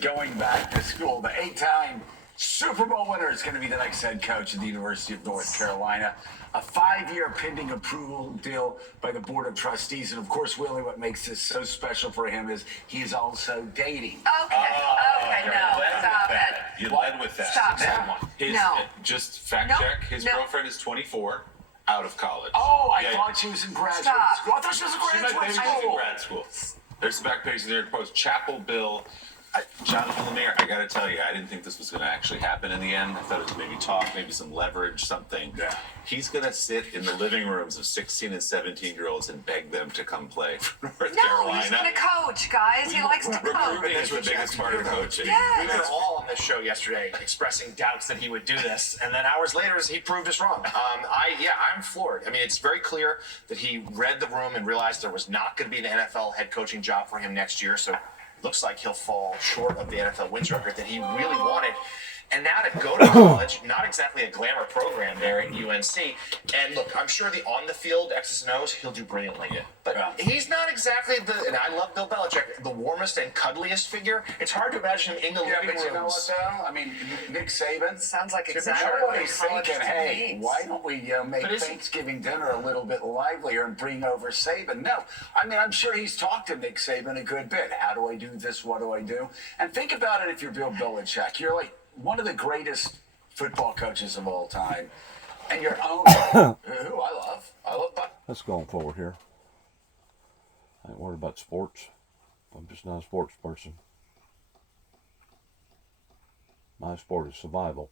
going back to school. The 8-time Super Bowl winner is going to be the next head coach at the University of North Carolina. A 5-year pending approval deal by the Board of Trustees. And of course, Willie, what makes this so special for him is he is also dating. Okay, no, stop it. You led with that. Stop it. No. Just fact Nope. check. His girlfriend is 24, out of college. Oh, I thought she was in graduate Stop. school. I thought she was in Maybe she's in school. grad school. There's the back page in there to post Chapel Bill. Jonathan Lemire, I got to tell you, I didn't think this was going to actually happen in the end. I thought it was maybe talk, maybe some leverage, something. Yeah. He's going to sit in the living rooms of 16 and 17-year-olds and beg them to come play for North No, Carolina. he's going to coach, guys. He likes to coach. Recruiting is the biggest part of coaching. We Yes. were all on this show yesterday expressing doubts that he would do this, and then hours later he proved us wrong. I'm floored. I mean, it's very clear that he read the room and realized there was not going to be an NFL head coaching job for him next year, so it looks like he'll fall short of the NFL wins record that he really wanted. And now to go to college, not exactly a glamour program there at UNC. And look, I'm sure the on-the-field X's and O's, he'll do brilliantly. Yeah. But he's not exactly and I love Bill Belichick, the warmest and cuddliest figure. It's hard to imagine him in the living But rooms. you know what, though? I mean, Nick Saban. Sounds like exactly what Everybody's college thinking, hey, needs. why don't we make But is he- Thanksgiving dinner a little bit livelier and bring over Saban? No. I mean, I'm sure he's talked to Nick Saban a good bit. How do I do this? What do I do? And think about it if you're Bill Belichick. You're like one of the greatest football coaches of all time. And your own, who I love. Let's go on forward here. I ain't worried about sports. I'm just not a sports person. My sport is survival.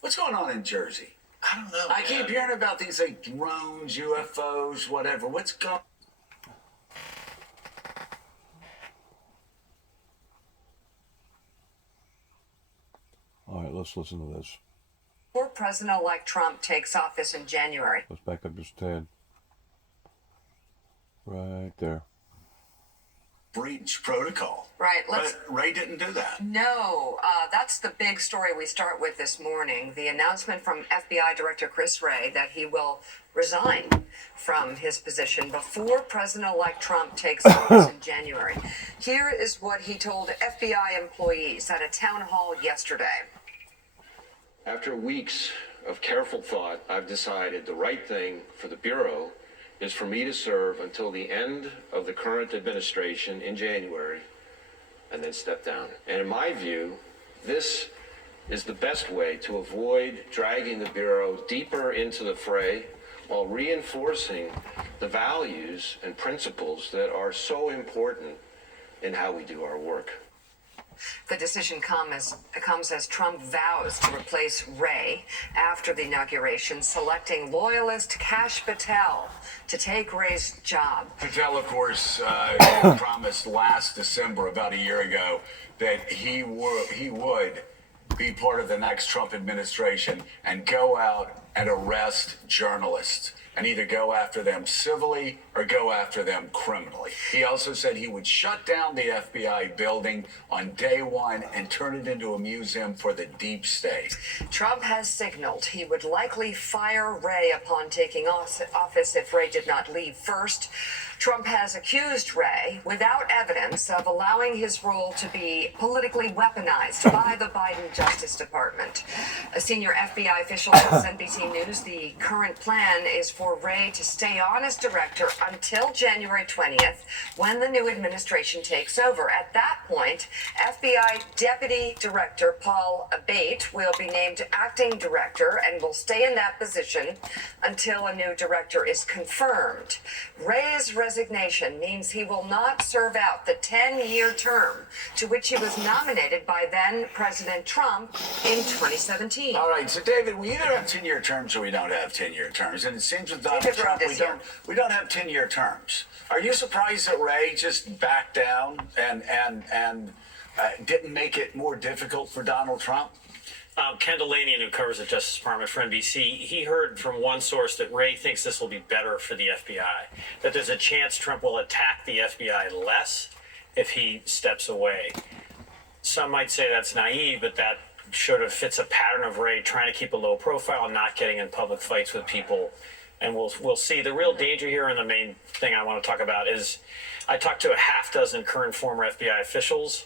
What's going on in Jersey? I don't know. I keep hearing about things like drones, UFOs, whatever. What's going All right, let's listen to this. Before President-elect Trump takes office in January. Let's back up just a tad. Right there. breach protocol? Right, let's... But Ray didn't do that. No, that's the big story we start with this morning. The announcement from FBI Director Chris Wray that he will resign from his position before President-elect Trump takes office in January. Here is what he told FBI employees at a town hall yesterday. After weeks of careful thought, I've decided the right thing for the Bureau is for me to serve until the end of the current administration in January and then step down. And in my view, this is the best way to avoid dragging the Bureau deeper into the fray while reinforcing the values and principles that are so important in how we do our work. The decision comes as Trump vows to replace Wray after the inauguration, selecting loyalist Kash Patel to take Wray's job. Patel, of course, promised last December, about a year ago, that he would be part of the next Trump administration and go out and arrest journalists and either go after them civilly or go after them criminally. He also said he would shut down the FBI building on day one and turn it into a museum for the deep state. Trump has signaled he would likely fire Wray upon taking office if Wray did not leave first. Trump has accused Wray, without evidence, of allowing his role to be politically weaponized by the Biden Justice Department. A senior FBI official tells NBC News the current plan is for Wray to stay on as director until January 20th, when the new administration takes over. At that point, FBI Deputy Director Paul Abate will be named acting director and will stay in that position until a new director is confirmed. Wray's resignation means he will not serve out the 10-year term to which he was nominated by then President Trump in 2017. All right, so David, we either have 10-year terms or we don't have 10-year terms, and it seems with Donald Trump we don't have 10-year terms. Are you surprised that Wray just backed down and didn't make it more difficult for Donald Trump? Ken Delanian, who covers the Justice Department for NBC, he heard from one source that Wray thinks this will be better for the FBI, that there's a chance Trump will attack the FBI less if he steps away. Some might say that's naive, but that fits a pattern of Ray trying to keep a low profile and not getting in public fights with people. And we'll see. The real danger here, and the main thing I want to talk about is, I talked to a half dozen current former FBI officials.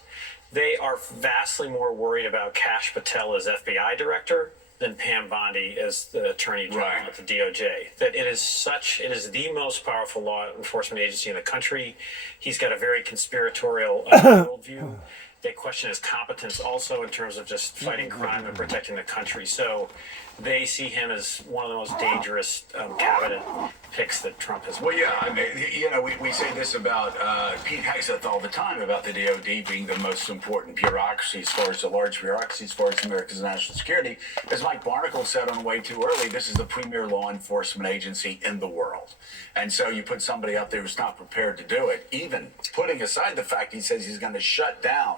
They are vastly more worried about Kash Patel as FBI director than Pam Bondi as the attorney general Right. at the DOJ. That it is the most powerful law enforcement agency in the country. He's got a very conspiratorial worldview. They question his competence also in terms of just fighting crime and protecting the country. So they see him as one of the most dangerous cabinet picks that Trump has. Well, yeah, I mean, you know, we say this about Pete Hegseth all the time about the DOD being the most important bureaucracy as far as the large bureaucracy, as far as America's national security. As Mike Barnicle said on Way Too Early, this is the premier law enforcement agency in the world. And so you put somebody up there who's not prepared to do it, even putting aside the fact he says he's going to shut down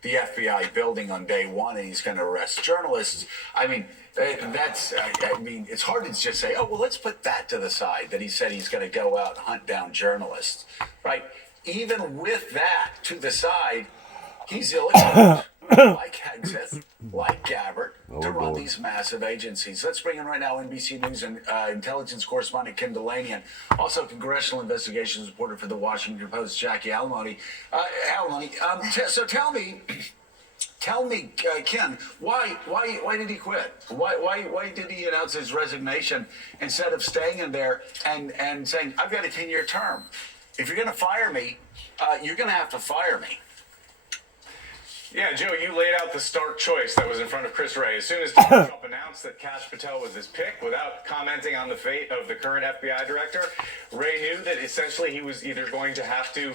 the FBI building on day one and he's going to arrest journalists. I mean, it's hard to just say, oh, well, let's put that to the side, that he said he's going to go out and hunt down journalists, right? Even with that to the side, he's illegitimate, like Hegseth, like Gabbard, to run these massive agencies. Let's bring in right now NBC News and intelligence correspondent Kim Delaney, and also congressional investigations reporter for the Washington Post, Jackie Alamone. So tell me, Ken, why did he quit? Why did he announce his resignation instead of staying in there and saying, I've got a 10-year term. If you're going to fire me, you're going to have to fire me. Yeah, Joe, you laid out the stark choice that was in front of Chris Wray. As soon as Donald Trump announced that Kash Patel was his pick, without commenting on the fate of the current FBI director, Wray knew that essentially he was either going to have to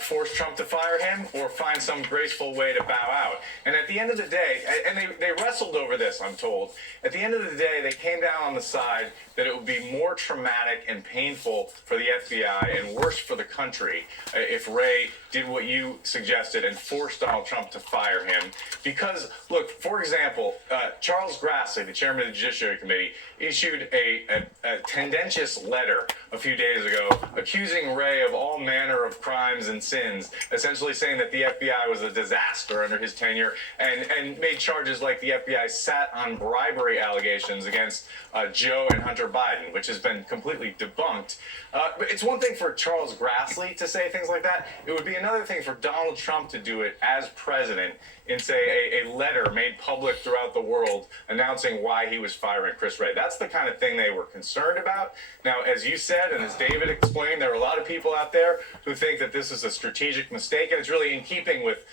force Trump to fire him or find some graceful way to bow out. And at the end of the day, and they wrestled over this, I'm told, at the end of the day, they came down on the side that it would be more traumatic and painful for the FBI and worse for the country if Wray did what you suggested and forced Donald Trump to fire him. Because, look, for example, Charles Grassley, the chairman of the Judiciary Committee, issued a tendentious letter a few days ago accusing Wray of all manner of crimes and sins, essentially saying that the FBI was a disaster under his tenure, and made charges like the FBI sat on bribery allegations against Joe and Hunter Biden, which has been completely debunked. But it's one thing for Charles Grassley to say things like that. It would be another thing for Donald Trump to do it as president in, say, a letter made public throughout the world announcing why he was firing Chris Wray. That's the kind of thing they were concerned about. Now, as you said, and as David explained, there are a lot of people out there who think that this is a strategic mistake, and it's really in keeping with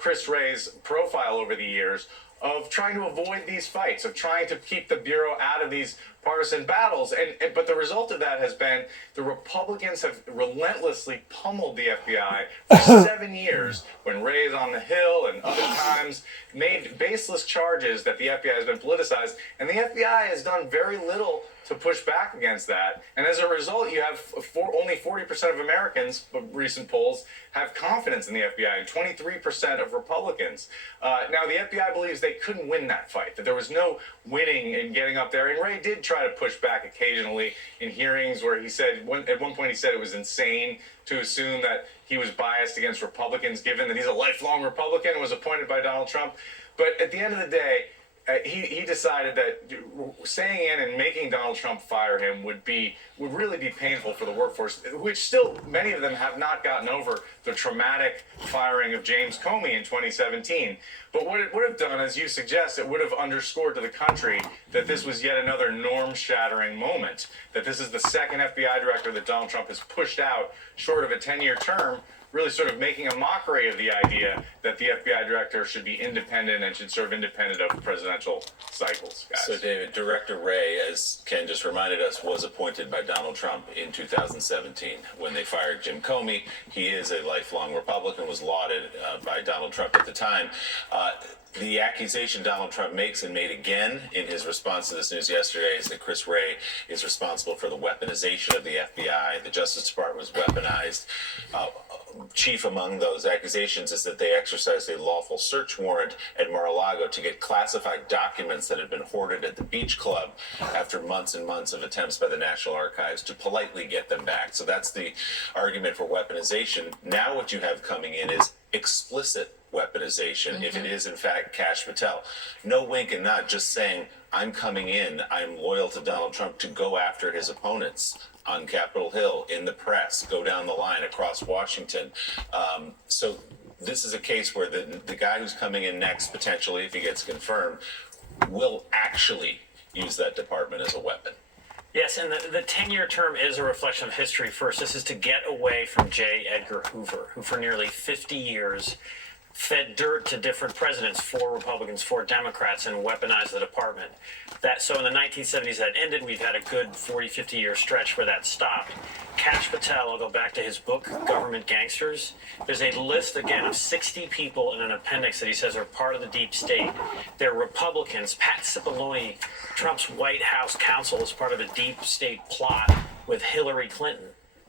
Chris Wray's profile over the years of trying to avoid these fights, of trying to keep the Bureau out of these partisan battles. But the result of that has been the Republicans have relentlessly pummeled the FBI for 7 years when Wray is on the Hill and other times made baseless charges that the FBI has been politicized. And the FBI has done very little to push back against that. And as a result, you have only 40% of Americans, recent polls, have confidence in the FBI, and 23% of Republicans. Now, the FBI believes they couldn't win that fight, that there was no winning in getting up there. And Wray did try to push back occasionally in hearings where he said, at one point he said it was insane to assume that he was biased against Republicans, given that he's a lifelong Republican and was appointed by Donald Trump. But at the end of the day, he decided that staying in and making Donald Trump fire him would really be painful for the workforce, which still many of them have not gotten over the traumatic firing of James Comey in 2017. But what it would have done, as you suggest, it would have underscored to the country that this was yet another norm-shattering moment, that this is the second FBI director that Donald Trump has pushed out short of a 10-year term, really sort of making a mockery of the idea that the FBI director should be independent and should serve independent of presidential cycles, guys. So, David, Director Wray, as Ken just reminded us, was appointed by Donald Trump in 2017 when they fired Jim Comey. He is a lifelong Republican, was lauded by Donald Trump at the time. The accusation Donald Trump makes and made again in his response to this news yesterday is that Chris Wray is responsible for the weaponization of the FBI. The Justice Department was weaponized. Chief among those accusations is that they exercised a lawful search warrant at Mar-a-Lago to get classified documents that had been hoarded at the beach club after months and months of attempts by the National Archives to politely get them back. So that's the argument for weaponization. Now what you have coming in is explicit weaponization if it is in fact Kash Patel. No wink and nod, just saying, I'm coming in, I'm loyal to Donald Trump, to go after his opponents on Capitol Hill, in the press, go down the line across Washington. So this is a case where the guy who's coming in next, potentially, if he gets confirmed, will actually use that department as a weapon. Yes, and the 10-year term is a reflection of history first. This is to get away from J. Edgar Hoover, who for nearly 50 years fed dirt to different presidents, 4 Republicans, 4 Democrats, and weaponized the department. So in the 1970s that ended. We've had a good 40, 50-year stretch where that stopped. Kash Patel, I'll go back to his book, Government Gangsters. There's a list, again, of 60 people in an appendix that he says are part of the deep state. They're Republicans. Pat Cipollone, Trump's White House counsel, is part of a deep state plot with Hillary Clinton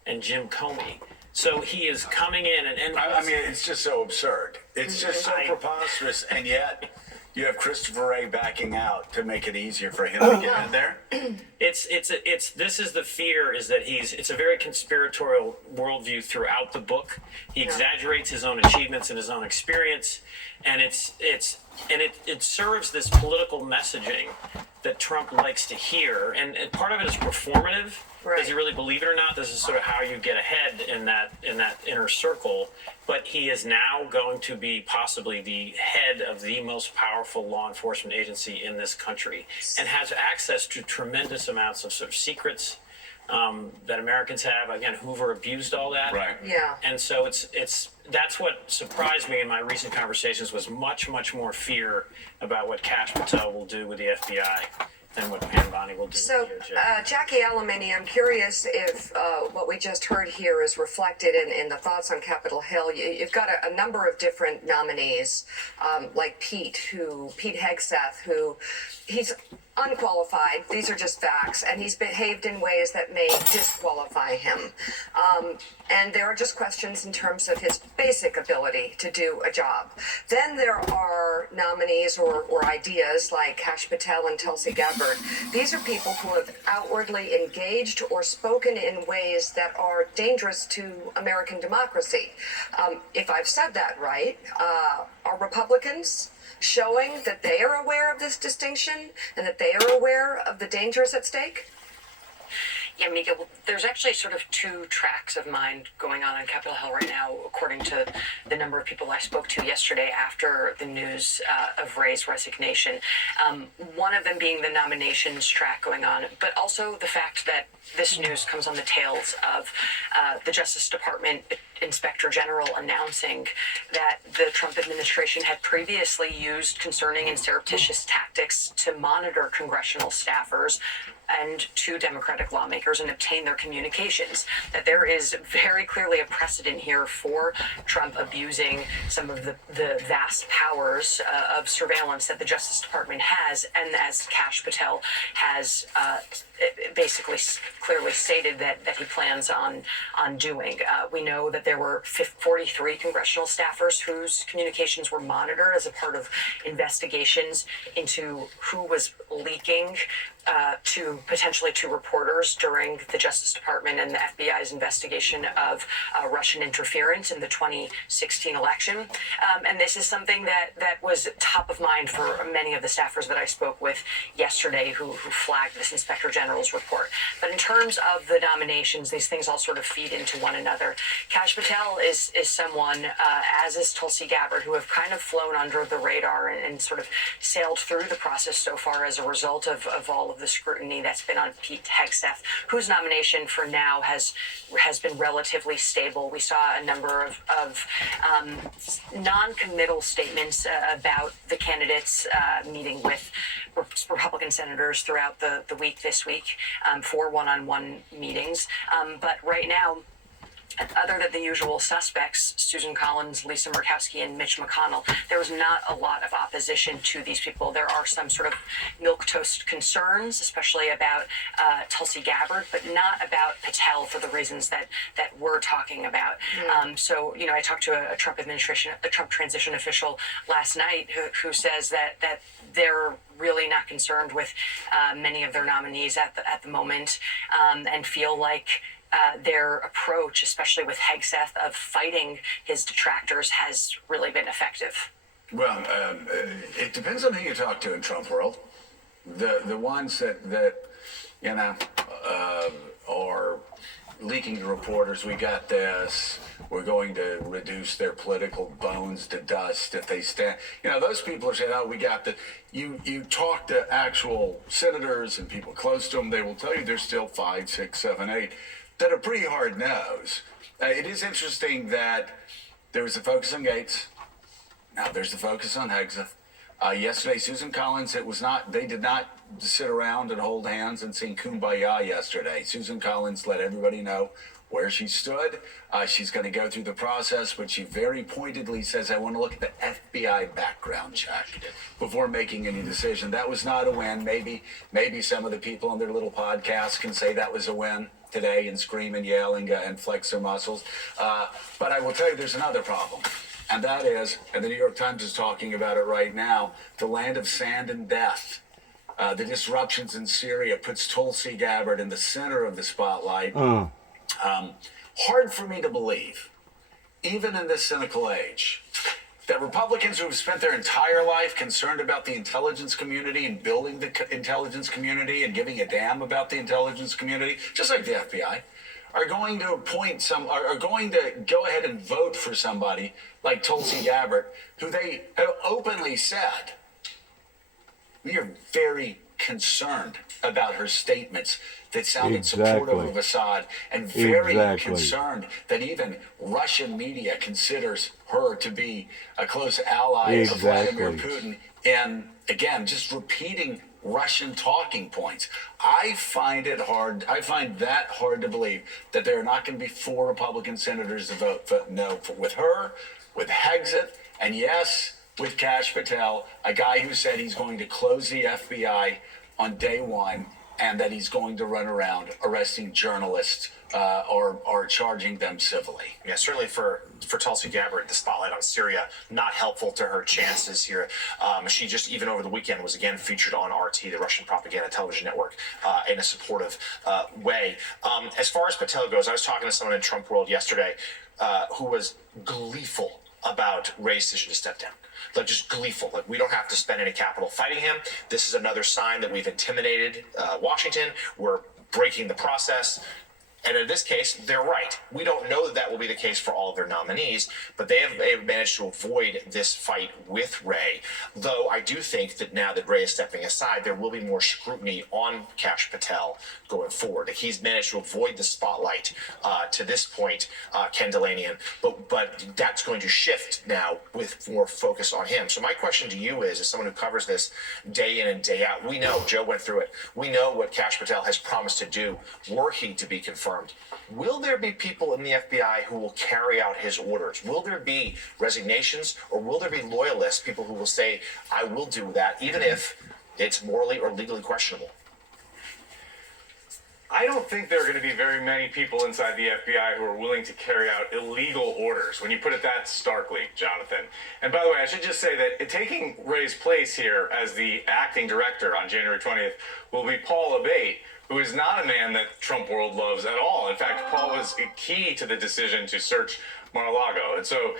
and Jim Comey. So he is coming in and I mean, it's just so absurd. It's just so preposterous, and yet you have Christopher Wray backing out to make it easier for him to get in there. This is the fear, is that it's a very conspiratorial worldview throughout the book. He exaggerates his own achievements and his own experience, and it serves this political messaging that Trump likes to hear, and part of it is performative. Right. Does he really believe it or not? This is sort of how you get ahead in that inner circle. But he is now going to be possibly the head of the most powerful law enforcement agency in this country, and has access to tremendous amounts of sort of secrets that Americans have. Again, Hoover abused all that. Right. Yeah. And so that's what surprised me in my recent conversations, was much, much more fear about what Kash Patel will do with the FBI than what Pam Bondi will do So, with DOJ. Jackie Alamany, I'm curious if what we just heard here is reflected in the thoughts on Capitol Hill. You've got a number of different nominees, like Pete Hegseth, who he's unqualified. These are just facts, and he's behaved in ways that may disqualify him. And there are just questions in terms of his basic ability to do a job. Then there are nominees or ideas like Kash Patel and Tulsi Gabbard. These are people who have outwardly engaged or spoken in ways that are dangerous to American democracy. If I've said that right, are Republicans showing that they are aware of this distinction and that they are aware of the dangers at stake? Yeah, Mika, well, there's actually sort of 2 tracks of mind going on Capitol Hill right now, according to the number of people I spoke to yesterday after the news of Wray's resignation. One of them being the nominations track going on, but also the fact that this news comes on the tails of the Justice Department Inspector General announcing that the Trump administration had previously used concerning and surreptitious tactics to monitor congressional staffers and 2 Democratic lawmakers and obtain their communications. That there is very clearly a precedent here for Trump abusing some of the vast powers of surveillance that the Justice Department has, and as Kash Patel has basically clearly stated that he plans on doing. We know that there were 43 congressional staffers whose communications were monitored as a part of investigations into who was leaking potentially to reporters during the Justice Department and the FBI's investigation of Russian interference in the 2016 election. And this is something that was top of mind for many of the staffers that I spoke with yesterday who flagged this Inspector General's report. But in terms of the nominations, these things all sort of feed into one another. Kash Patel is someone, as is Tulsi Gabbard, who have kind of flown under the radar and sort of sailed through the process so far as a result of all of the scrutiny that's been on Pete Hegseth, whose nomination for now has been relatively stable. We saw a number of non-committal statements about the candidates meeting with Republican senators throughout the week this week for one-on-one meetings. But right now, other than the usual suspects, Susan Collins, Lisa Murkowski, and Mitch McConnell, there was not a lot of opposition to these people. There are some sort of milquetoast concerns, especially about Tulsi Gabbard, but not about Patel for the reasons that we're talking about. So, I talked to a Trump transition official last night who says that they're really not concerned with many of their nominees at the moment, and feel like their approach, especially with Hegseth, of fighting his detractors, has really been effective? Well, it depends on who you talk to in Trump world. The ones that you know are leaking to reporters, we got this, we're going to reduce their political bones to dust if they stand. Those people are saying, oh, we got the. You talk to actual senators and people close to them, they will tell you there's still 5, 6, 7, 8 that are pretty hard nosed. It is interesting that there was a focus on Gates. Now there's the focus on Hegseth. Yesterday, Susan Collins, they did not sit around and hold hands and sing Kumbaya yesterday. Susan Collins let everybody know where she stood. She's going to go through the process, but she very pointedly says, I want to look at the FBI background check before making any decision. That was not a win. Maybe some of the people on their little podcasts can say that was a win today and scream and yell and flex their muscles. But I will tell you there's another problem. And that is, and the New York Times is talking about it right now, the land of sand and death. The disruptions in Syria puts Tulsi Gabbard in the center of the spotlight. Hard for me to believe, even in this cynical age, that Republicans who have spent their entire life concerned about the intelligence community and building the intelligence community and giving a damn about the intelligence community, just like the FBI, are going to are going to go ahead and vote for somebody like Tulsi Gabbard, who they have openly said, we are very concerned about her statements that sounded supportive of Assad, and very concerned that even Russian media considers her to be a close ally of Vladimir Putin. And again, just repeating Russian talking points. I find that hard to believe that there are not going to be 4 Republican senators to vote with her, with Hegseth, and yes, with Kash Patel, a guy who said he's going to close the FBI on day one and that he's going to run around arresting journalists or charging them civilly. Yeah, certainly for Tulsi Gabbard, the spotlight on Syria, not helpful to her chances here. She just, even over the weekend, was again featured on RT, the Russian propaganda television network, in a supportive way. As far as Patel goes, I was talking to someone in Trump world yesterday who was gleeful about Wray's decision to step down. Like, just gleeful. Like, we don't have to spend any capital fighting him. This is another sign that we've intimidated Washington. We're breaking the process. And in this case, they're right. We don't know that will be the case for all of their nominees, but they have managed to avoid this fight with Wray. Though I do think that now that Wray is stepping aside, there will be more scrutiny on Kash Patel going forward. He's managed to avoid the spotlight to this point, Ken Dilanian, but that's going to shift now with more focus on him. So my question to you is, as someone who covers this day in and day out, we know, Joe went through it, we know what Kash Patel has promised to do were he to be confirmed. Will there be people in the FBI who will carry out his orders? Will there be resignations, or will there be loyalists, people who will say, I will do that, even if it's morally or legally questionable? I don't think there are going to be very many people inside the FBI who are willing to carry out illegal orders, when you put it that starkly, Jonathan. And by the way, I should just say that taking Wray's place here as the acting director on January 20th will be Paul Abate, who is not a man that Trump world loves at all. In fact, Paul was key to the decision to search Mar-a-Lago. And so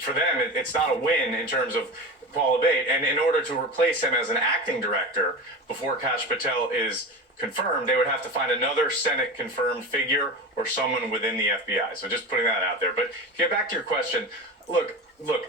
for them, it's not a win in terms of Paul Abate. And in order to replace him as an acting director before Kash Patel is confirmed, they would have to find another Senate confirmed figure or someone within the FBI. So just putting that out there. But to get back to your question, look,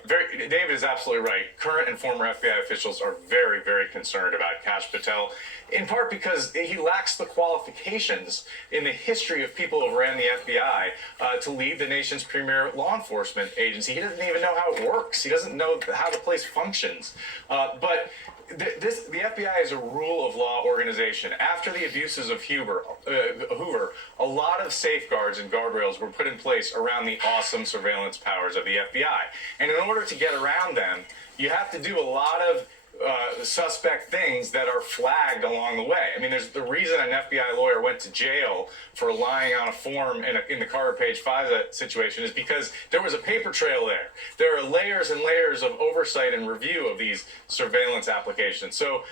David is absolutely right. Current and former FBI officials are very, very concerned about Kash Patel, in part because he lacks the qualifications in the history of people who ran the FBI to lead the nation's premier law enforcement agency. He doesn't even know how it works. He doesn't know how the place functions. But the FBI is a rule of law organization. After the abuses of Hoover, a lot of safeguards and guardrails were put in place around the awesome surveillance powers of the FBI. And in order to get around them, you have to do a lot of suspect things that are flagged along the way. I mean, there's the reason an FBI lawyer went to jail for lying on a form in the Carter Page 5 situation is because there was a paper trail there. There are layers and layers of oversight and review of these surveillance applications. So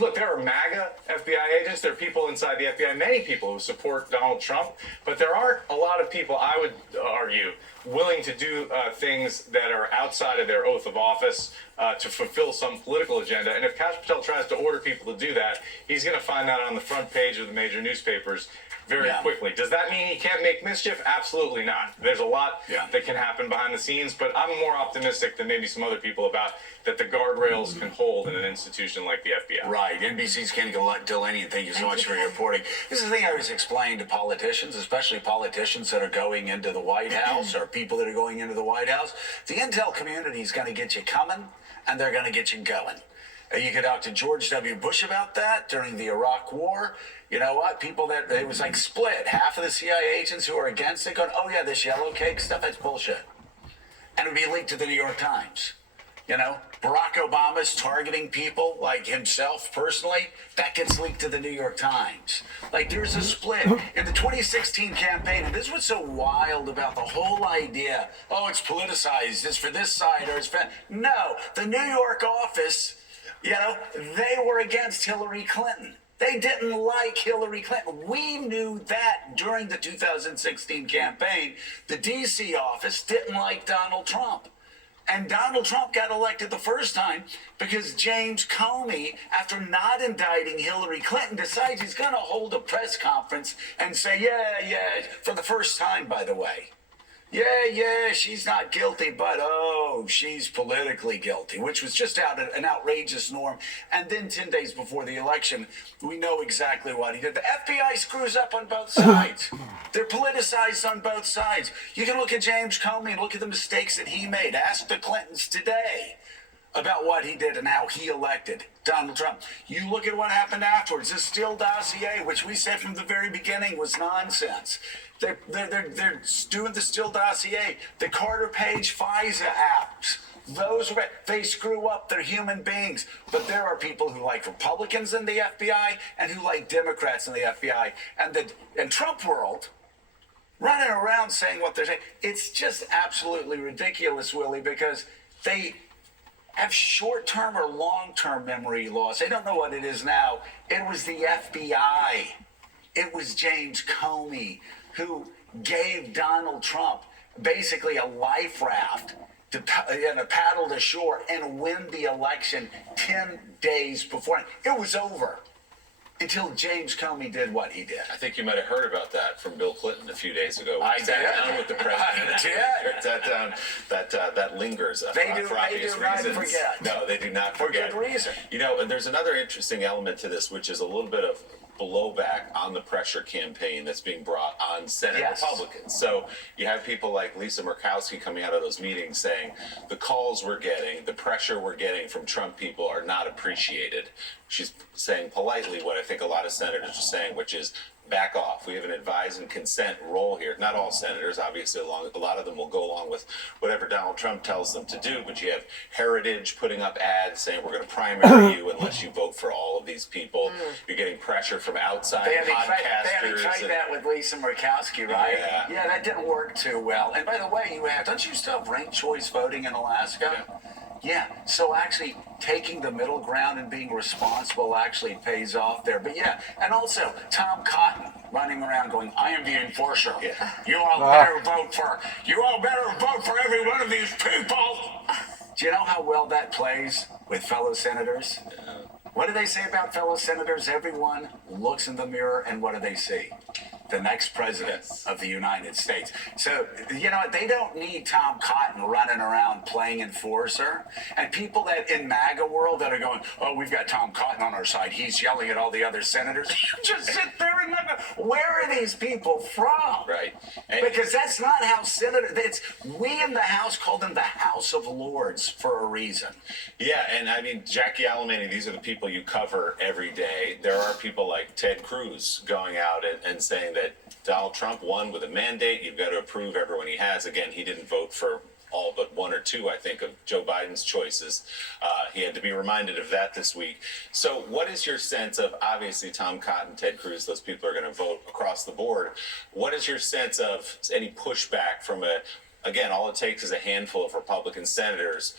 look, there are MAGA FBI agents. There are people inside the FBI, many people who support Donald Trump, but there aren't a lot of people, I would argue, willing to do things that are outside of their oath of office to fulfill some political agenda. And if Kash Patel tries to order people to do that, he's going to find that on the front page of the major newspapers very quickly. Does that mean he can't make mischief? Absolutely not. There's a lot that can happen behind the scenes, but I'm more optimistic than maybe some other people about that the guardrails can hold in an institution like the FBI. Right. NBC's Kenny Delaney, and thank you so much for your reporting. This is the thing I always explain to politicians, especially politicians that are going into the White House or people that are going into the White House. The intel community is going to get you coming, and they're going to get you going. You could talk to George W. Bush about that during the Iraq War. You know what? People that, it was like split. Half of the CIA agents who are against it going, oh yeah, this yellow cake stuff, that's bullshit. And it would be linked to the New York Times. You know, Barack Obama's targeting people like himself personally. That gets leaked to the New York Times. Like there's a split in the 2016 campaign. And this is what's so wild about the whole idea. Oh, it's politicized. It's for this side or it's for... No, the New York office, you know, they were against Hillary Clinton. They didn't like Hillary Clinton. We knew that during the 2016 campaign. The D.C. office didn't like Donald Trump. And Donald Trump got elected the first time because James Comey, after not indicting Hillary Clinton, decides he's going to hold a press conference and say, yeah, for the first time, by the way. Yeah, she's not guilty, but oh, she's politically guilty, which was just an outrageous norm. And then 10 days before the election, we know exactly what he did. The FBI screws up on both sides. They're politicized on both sides. You can look at James Comey and look at the mistakes that he made. Ask the Clintons today about what he did and how he elected Donald Trump. You look at what happened afterwards. This Steele dossier, which we said from the very beginning was nonsense. They're doing the Steele dossier, the Carter Page FISA apps. They screw up. They're human beings. But there are people who like Republicans in the FBI and who like Democrats in the FBI. And the Trump world running around saying what they're saying. It's just absolutely ridiculous, Willie, because they have short-term or long-term memory loss. They don't know what it is now. It was the FBI. It was James Comey who gave Donald Trump basically a life raft to paddle ashore and win the election 10 days before. It was over until James Comey did what he did. I think you might have heard about that from Bill Clinton a few days ago. I sat did. down with the president. I did. That lingers for obvious not reasons. Forget. No, they do not forget. For good reason. You know, and there's another interesting element to this, which is a little bit of blowback on the pressure campaign that's being brought on Senate Republicans. So you have people like Lisa Murkowski coming out of those meetings saying the calls we're getting, the pressure we're getting from Trump people are not appreciated. She's saying politely what I think a lot of senators are saying, which is back off. We have an advise and consent role here. Not all senators, obviously, a lot of them will go along with whatever Donald Trump tells them to do, but you have Heritage putting up ads saying we're going to primary you unless you vote for all of these people. You're getting pressure from outside podcasters. They haven't tried that with Lisa Murkowski, right? Yeah, that didn't work too well. And by the way, don't you still have ranked choice voting in Alaska? Yeah, so actually taking the middle ground and being responsible actually pays off there. But yeah, and also Tom Cotton running around going, I am the enforcer. You all better vote for every one of these people. Do you know how well that plays with fellow senators? What do they say about fellow senators? Everyone looks in the mirror and what do they see? The next president of the United States. So, you know, they don't need Tom Cotton running around playing enforcer. And people that in MAGA world that are going, oh, we've got Tom Cotton on our side. He's yelling at all the other senators. You just sit there and look, where are these people from? Right. Because that's not how we in the House call them the House of Lords for a reason. Yeah, and I mean, Jackie Alamany, these are the people you cover every day. There are people like Ted Cruz going out and saying that Donald Trump won with a mandate. You've got to approve everyone he has. Again, he didn't vote for all but one or two, I think, of Joe Biden's choices. He had to be reminded of that this week. So what is your sense of, obviously, Tom Cotton, Ted Cruz, those people are going to vote across the board. What is your sense of any pushback from again, all it takes is a handful of Republican senators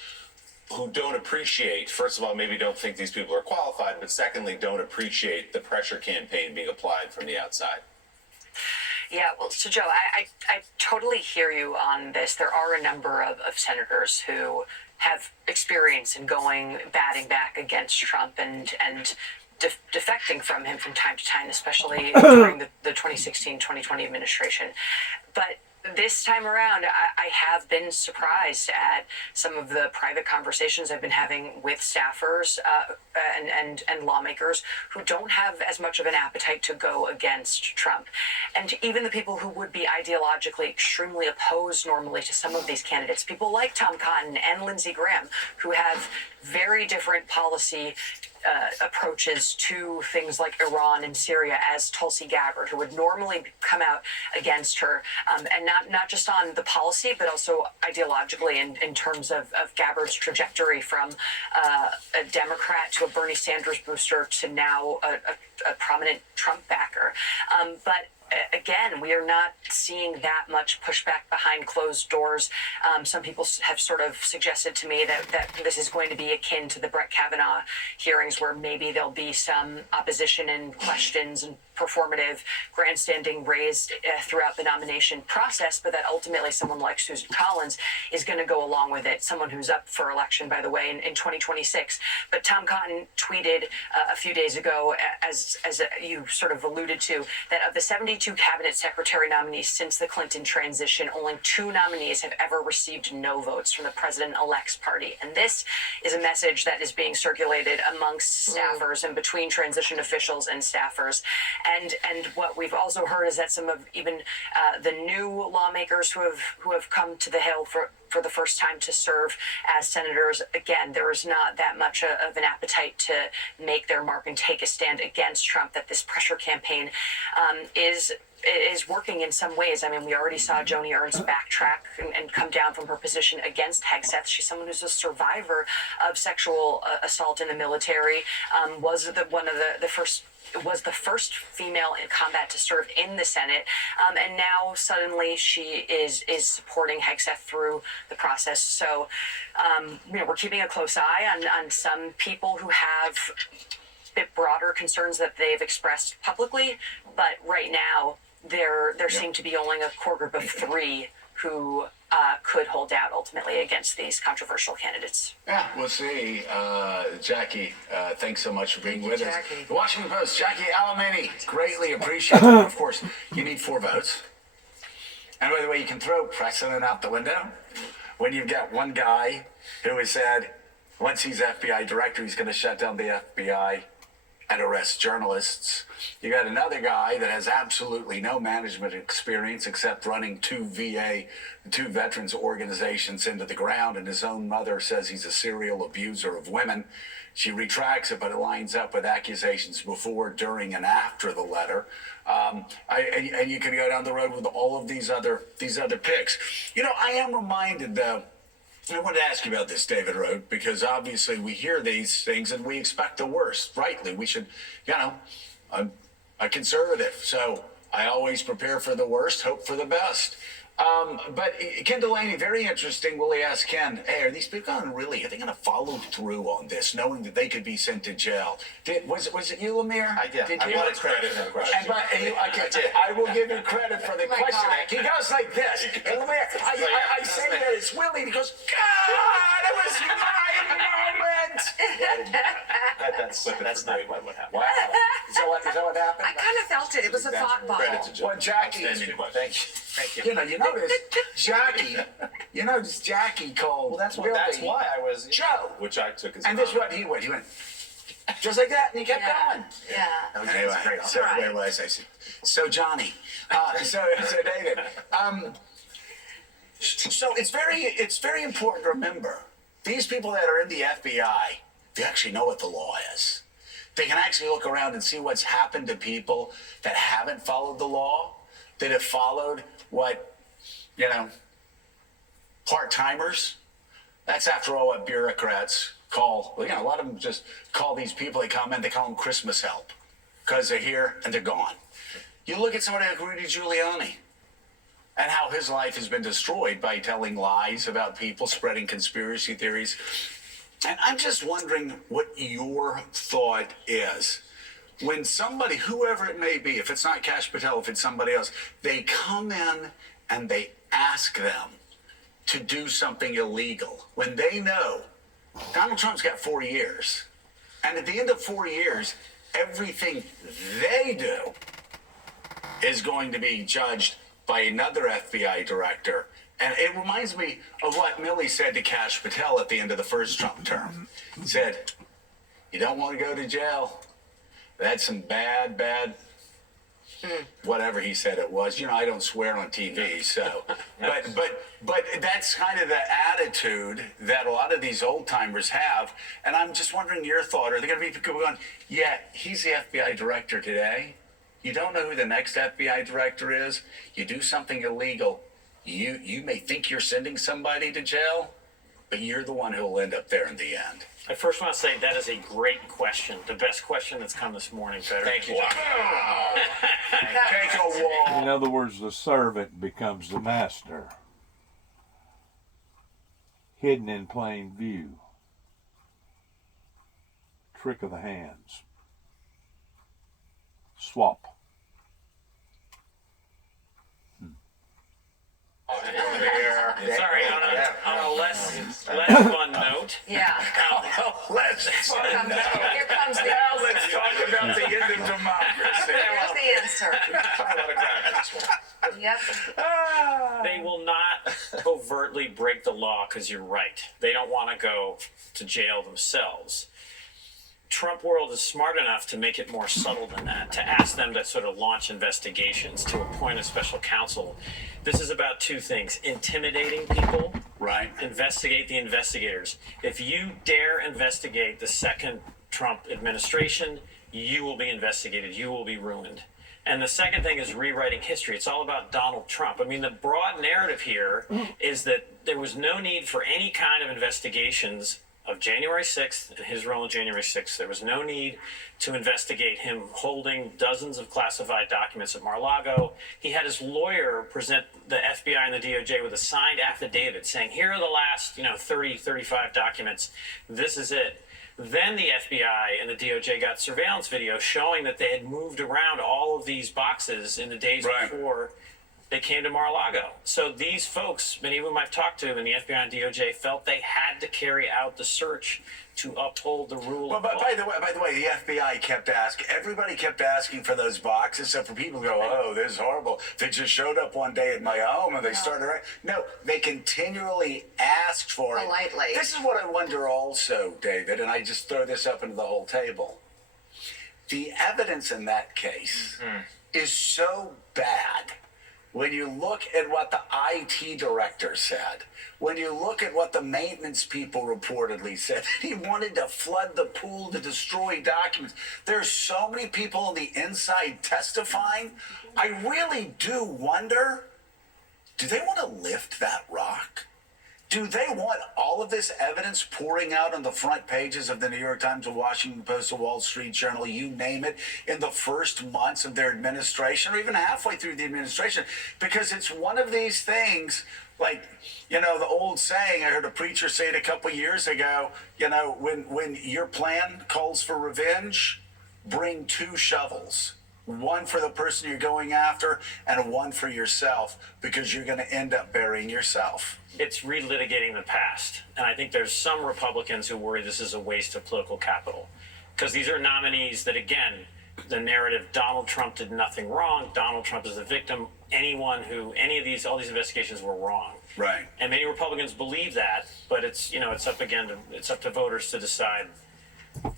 who don't appreciate, first of all, maybe don't think these people are qualified, but secondly, don't appreciate the pressure campaign being applied from the outside. Yeah, well, so Joe, I totally hear you on this. There are a number of senators who have experience in batting back against Trump and defecting from him from time to time, especially during the 2016-2020 administration. But this time around, I have been surprised at some of the private conversations I've been having with staffers and lawmakers who don't have as much of an appetite to go against Trump. And even the people who would be ideologically extremely opposed normally to some of these candidates, people like Tom Cotton and Lindsey Graham, who have very different policy approaches to things like Iran and Syria as Tulsi Gabbard, who would normally come out against her, and not just on the policy, but also ideologically in terms of Gabbard's trajectory from a Democrat to a Bernie Sanders booster to now a prominent Trump backer. But again, we are not seeing that much pushback behind closed doors. Some people have sort of suggested to me that this is going to be akin to the Brett Kavanaugh hearings, where maybe there'll be some opposition and questions and performative grandstanding raised throughout the nomination process, but that ultimately someone like Susan Collins is going to go along with it, someone who's up for election, by the way, in 2026. But Tom Cotton tweeted a few days ago, as you sort of alluded to, that of the 72 cabinet secretary nominees since the Clinton transition, only 2 nominees have ever received no votes from the president-elect's party. And this is a message that is being circulated amongst staffers and between transition officials and staffers. And what we've also heard is that some of even the new lawmakers who have come to the Hill for the first time to serve as senators, again, there is not that much of an appetite to make their mark and take a stand against Trump, that this pressure campaign is working in some ways. I mean, we already saw Joni Ernst backtrack and come down from her position against Hegseth. She's someone who's a survivor of sexual assault in the military, was the first female in combat to serve in the Senate, and now suddenly she is supporting Hegseth through the process. So, we're keeping a close eye on some people who have a bit broader concerns that they've expressed publicly, but right now there seem to be only a core group of 3 who could hold out ultimately against these controversial candidates. Yeah, we'll see. Jackie, thanks so much for being with us. The Washington Post, Jackie Alemany, greatly appreciate it. Of course, you need 4 votes. And by the way, you can throw precedent out the window when you've got one guy who has said, once he's FBI director, he's going to shut down the FBI and arrest journalists. You got another guy that has absolutely no management experience except running 2 veterans organizations into the ground, and his own mother says he's a serial abuser of women. She retracts it, but it lines up with accusations before, during, and after the letter. And you can go down the road with all of these other picks. You know, I am reminded, though, I wanted to ask you about this, David Rohde, because obviously we hear these things and we expect the worst. Rightly, we should, I'm a conservative, so I always prepare for the worst, hope for the best. But Ken Delaney, very interesting. Willie asked Ken, hey, are these people are they going to follow through on this, knowing that they could be sent to jail? Was it you, Lemire? I wanted credit for the question. I will give you credit for the question. He goes like this. And Lemire, I say that it's Willie, and he goes, God, it was my moment. That's not quite what happened. Wow. Is that what happened? I kind of felt it. It was a thought bubble. Credit to Joe. Well, Jackie, Thank you. you notice Jackie called. Well, that's Willie why I was Joe. which I took as And this is what he went. He went just like that, and he kept going. Yeah. Anyway, so Right. where was I? So Johnny, so David. So it's very important to remember these people that are in the FBI. They actually know what the law is. They can actually look around and see what's happened to people that haven't followed the law, that have followed what, part-timers. That's, after all, what bureaucrats call, a lot of them just call these people, they call them Christmas help, because they're here and they're gone. You look at somebody like Rudy Giuliani and how his life has been destroyed by telling lies about people, spreading conspiracy theories. And I'm just wondering what your thought is. When somebody, whoever it may be, if it's not Kash Patel, if it's somebody else, they come in and they ask them to do something illegal, when they know Donald Trump's got 4 years, and at the end of 4 years, everything they do is going to be judged by another FBI director. And it reminds me of what Milley said to Kash Patel at the end of the first Trump term. He said, "You don't want to go to jail. That's some bad, whatever he said it was. You know, I don't swear on TV, so, but that's kind of the attitude that a lot of these old timers have. And I'm just wondering your thought. Are there going to be people going, yeah, he's the FBI director today. You don't know who the next FBI director is. You do something illegal. You may think you're sending somebody to jail, but you're the one who will end up there in the end." I first want to say that is a great question. The best question that's come this morning, Federer. Thank you, John. Take a walk. In other words, the servant becomes the master. Hidden in plain view. Trick of the hands. Swap. Sorry, on a less fun note. Yeah. Let's Here comes the now let's talk about the end of democracy. Here's the answer. A lot of crap in this one. Yep. They will not overtly break the law because you're right. They don't want to go to jail themselves. Trump world is smart enough to make it more subtle than that, to ask them to sort of launch investigations, to appoint a special counsel. This is about two things: intimidating people, Right. investigate the investigators. If you dare investigate the second Trump administration, you will be investigated. You will be ruined. And the second thing is rewriting history. It's all about Donald Trump. I mean, the broad narrative here is that there was no need for any kind of investigations of January 6th and his role in January 6th. There was no need to investigate him holding dozens of classified documents at Mar-a-Lago. He had his lawyer present the FBI and the DOJ with a signed affidavit saying, here are the last, 30, 35 documents. This is it. Then the FBI and the DOJ got surveillance video showing that they had moved around all of these boxes in the days Right. before they came to Mar-a-Lago. So these folks, many of whom I've talked to in the FBI and DOJ, felt they had to carry out the search to uphold the rule Well, of but law. by the way, the FBI kept asking. Everybody kept asking for those boxes. So for people to go, "Oh, this is horrible," they just showed up one day at my home and they started. No, they continually asked for it. Politely. This is what I wonder also, David, and I just throw this up into the whole table. The evidence in that case is so bad. When you look at what the IT director said, when you look at what the maintenance people reportedly said, he wanted to flood the pool to destroy documents. There's so many people on the inside testifying. I really do wonder, do they want to lift that rock? Do they want all of this evidence pouring out on the front pages of the New York Times, the Washington Post, the Wall Street Journal, you name it, in the first months of their administration or even halfway through the administration? Because it's one of these things, like, the old saying, I heard a preacher say it a couple years ago, when your plan calls for revenge, bring 2 shovels. One for the person you're going after and one for yourself, because you're going to end up burying yourself. It's relitigating the past. And I think there's some Republicans who worry this is a waste of political capital. Because these are nominees that, again, the narrative, Donald Trump did nothing wrong, Donald Trump is the victim, all these investigations were wrong. Right. And many Republicans believe that, but it's up to voters to decide,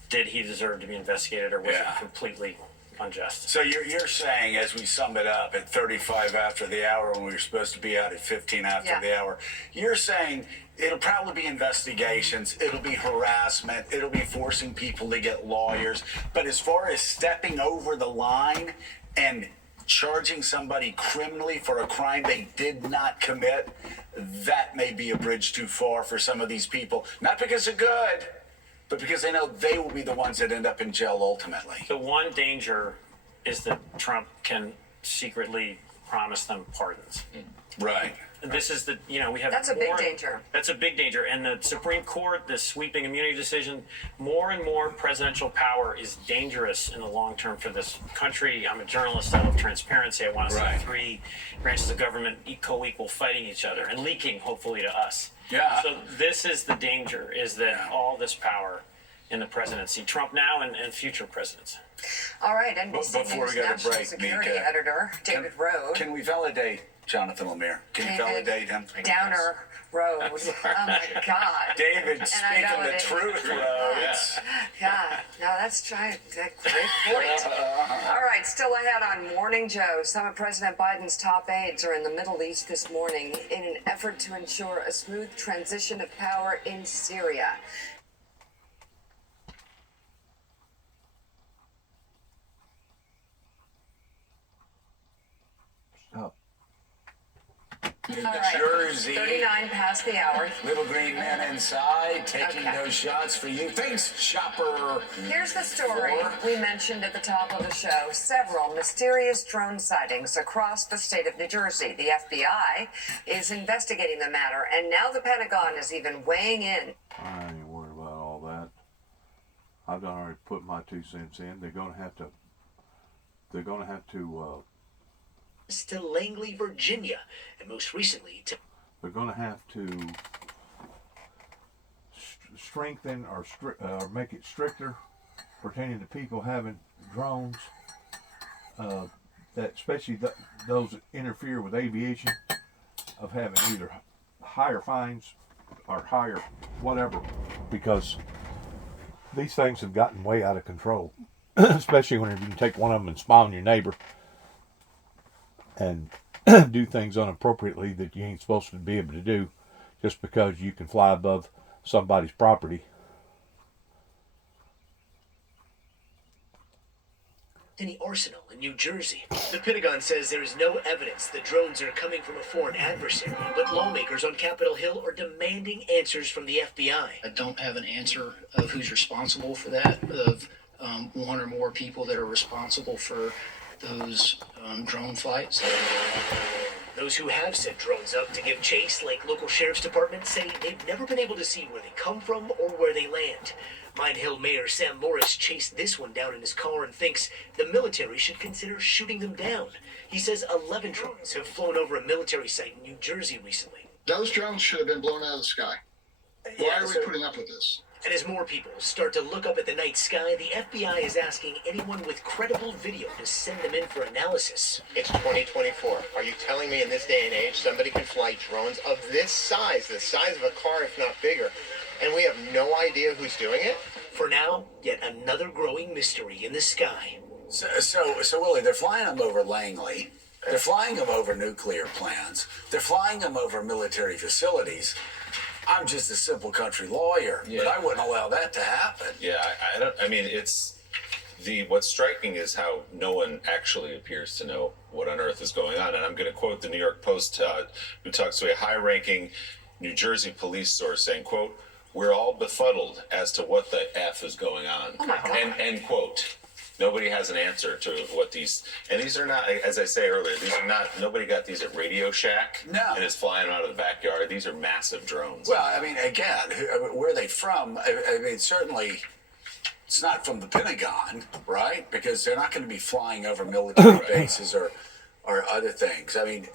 did he deserve to be investigated, or was it completely unjust? So you're saying, as we sum it up at 35 after the hour, when we were supposed to be out at 15 after the hour, you're saying it'll probably be investigations, it'll be harassment, it'll be forcing people to get lawyers. But as far as stepping over the line and charging somebody criminally for a crime they did not commit, that may be a bridge too far for some of these people. Not because they're good, but because they know they will be the ones that end up in jail ultimately. The one danger is that Trump can secretly promise them pardons. Right. This is the, we have That's a big more- danger. That's a big danger. And the Supreme Court, this sweeping immunity decision, more and more presidential power is dangerous in the long term for this country. I'm a journalist. I love transparency. I want to Right. see three branches of government co-equal fighting each other and leaking, hopefully, to us. Yeah. So this is the danger, is that all this power in the presidency, Trump now and future presidents. All right, NBC Before News we go to national break, security Mika, editor David Rode. Can we validate Jonathan Lemire? Can you validate him? Downer Road. Oh my God. David, I speaking know the it. truth, Rhodes. God, no, that's right. Great point. All right, still ahead on Morning Joe. Some of President Biden's top aides are in the Middle East this morning in an effort to ensure a smooth transition of power in Syria. Stop. New All right, Jersey. 39 past the hour. Little green man inside, taking Okay. those shots for you. Thanks, Chopper. Here's the story Four. we mentioned at the top of the show. Several mysterious drone sightings across the state of New Jersey. The FBI is investigating the matter, and now the Pentagon is even weighing in. I ain't worried about all that. I've done already put my 2 cents in. They're gonna have to to Langley, Virginia, and most recently to strengthen or make it stricter pertaining to people having drones. That especially those that interfere with aviation, of having either higher fines or higher whatever, because these things have gotten way out of control. Especially when you can take one of them and spy on your neighbor and do things inappropriately that you ain't supposed to be able to do just because you can fly above somebody's property. the arsenal in New Jersey. The Pentagon says there is no evidence the drones are coming from a foreign adversary, but lawmakers on Capitol Hill are demanding answers from the FBI. I don't have an answer of who's responsible for that, of one or more people that are responsible for those drone flights. Those who have sent drones up to give chase, like local sheriff's departments, say they've never been able to see where they come from or where they land. Mine Hill Mayor Sam Morris chased this one down in his car and thinks the military should consider shooting them down. He says 11 drones have flown over a military site in New Jersey recently. Those drones should have been blown out of the sky. Why are we putting up with this? And as more people start to look up at the night sky, the FBI is asking anyone with credible video to send them in for analysis. It's 2024. Are you telling me in this day and age somebody can fly drones of this size, the size of a car if not bigger, and we have no idea who's doing it? For now, yet another growing mystery in the sky. So Willie, they're flying them over Langley. They're flying them over nuclear plants. They're flying them over military facilities. I'm just a simple country lawyer, but I wouldn't allow that to happen. Yeah, I don't. I mean, what's striking is how no one actually appears to know what on earth is going on. And I'm going to quote the New York Post, who talks to a high-ranking New Jersey police source, saying, "quote We're all befuddled as to what the f is going on." Oh my God. End quote. Nobody has an answer to what these, and these are not, as I say earlier, these are not, nobody got these at Radio Shack and is flying them out of the backyard. These are massive drones. Well, I mean, again, where are they from? I mean, certainly it's not from the Pentagon, right? Because they're not going to be flying over military bases or other things. I mean,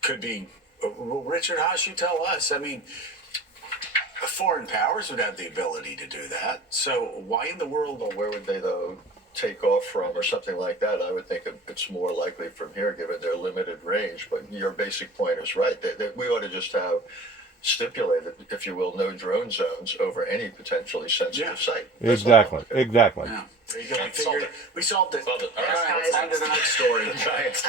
could be, well, Richard Haas, you tell us. I mean, foreign powers would have the ability to do that. So why in the world? Well, where would they, though, take off from or something like that? I would think it's more likely from here given their limited range. But your basic point is right. That we ought to just have stipulated, if you will, no drone zones over any potentially sensitive site. Exactly. Yeah. There you go. We solved it. All right, guys. on to the next story. All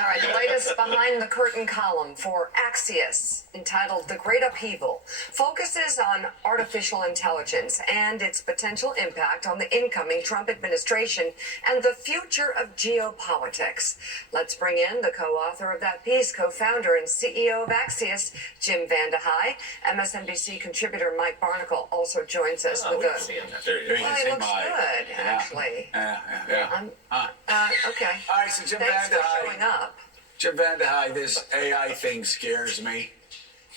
right, the latest behind the curtain column for Axios, entitled The Great Upheaval, focuses on artificial intelligence and its potential impact on the incoming Trump administration and the future of geopolitics. Let's bring in the co-author of that piece, co-founder and CEO of Axios, Jim Vandehei. MSNBC contributor Mike Barnicle also joins us with a... There you go. Well, he looks good, actually. Yeah. Okay. All right, so Jim Thanks for Vandehei. showing up. Javenda, this AI thing scares me.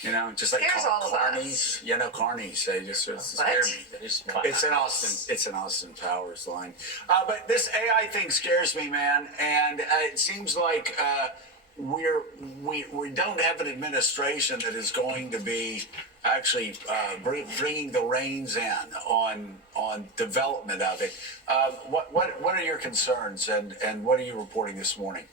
You know, just like Scares all of us. carnies. You know, carnies. They just scare What? me. It's an Austin Powers line. But this AI thing scares me, man. And it seems like we don't have an administration that is going to be actually bringing the reins in on development of it. What are your concerns, and what are you reporting this morning?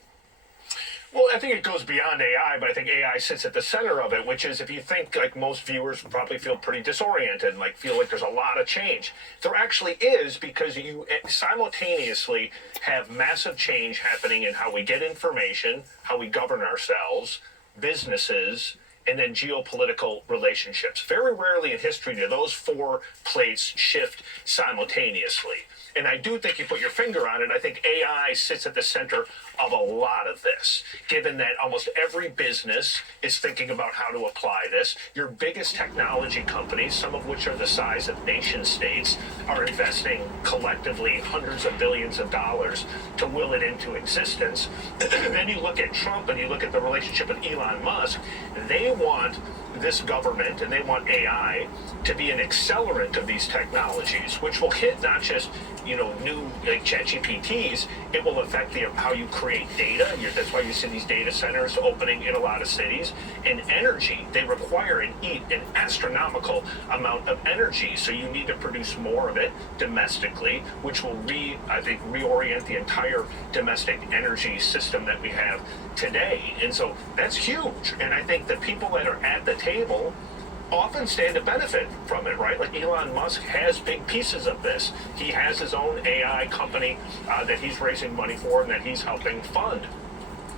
Well, I think it goes beyond AI, but I think AI sits at the center of it, which is if you think like most viewers probably feel pretty disoriented and like feel like there's a lot of change. There actually is, because you simultaneously have massive change happening in how we get information, how we govern ourselves, businesses, and then geopolitical relationships. Very rarely in history do those four plates shift simultaneously. And I do think you put your finger on it. I think AI sits at the center of a lot of this, given that almost every business is thinking about how to apply this. Your biggest technology companies, some of which are the size of nation states, are investing collectively hundreds of billions of dollars to will it into existence. And then you look at Trump and you look at the relationship with Elon Musk. They want this government and they want AI to be an accelerant of these technologies, which will hit not just new like ChatGPTs. It will affect how you create data. That's why you see these data centers opening in a lot of cities. And energy, they require and eat an astronomical amount of energy. So you need to produce more of it domestically, which will reorient the entire domestic energy system that we have today. And so that's huge. And I think the people that are at the table often stand to benefit from it, right? Like Elon Musk has big pieces of this. He has his own AI company that he's raising money for and that he's helping fund.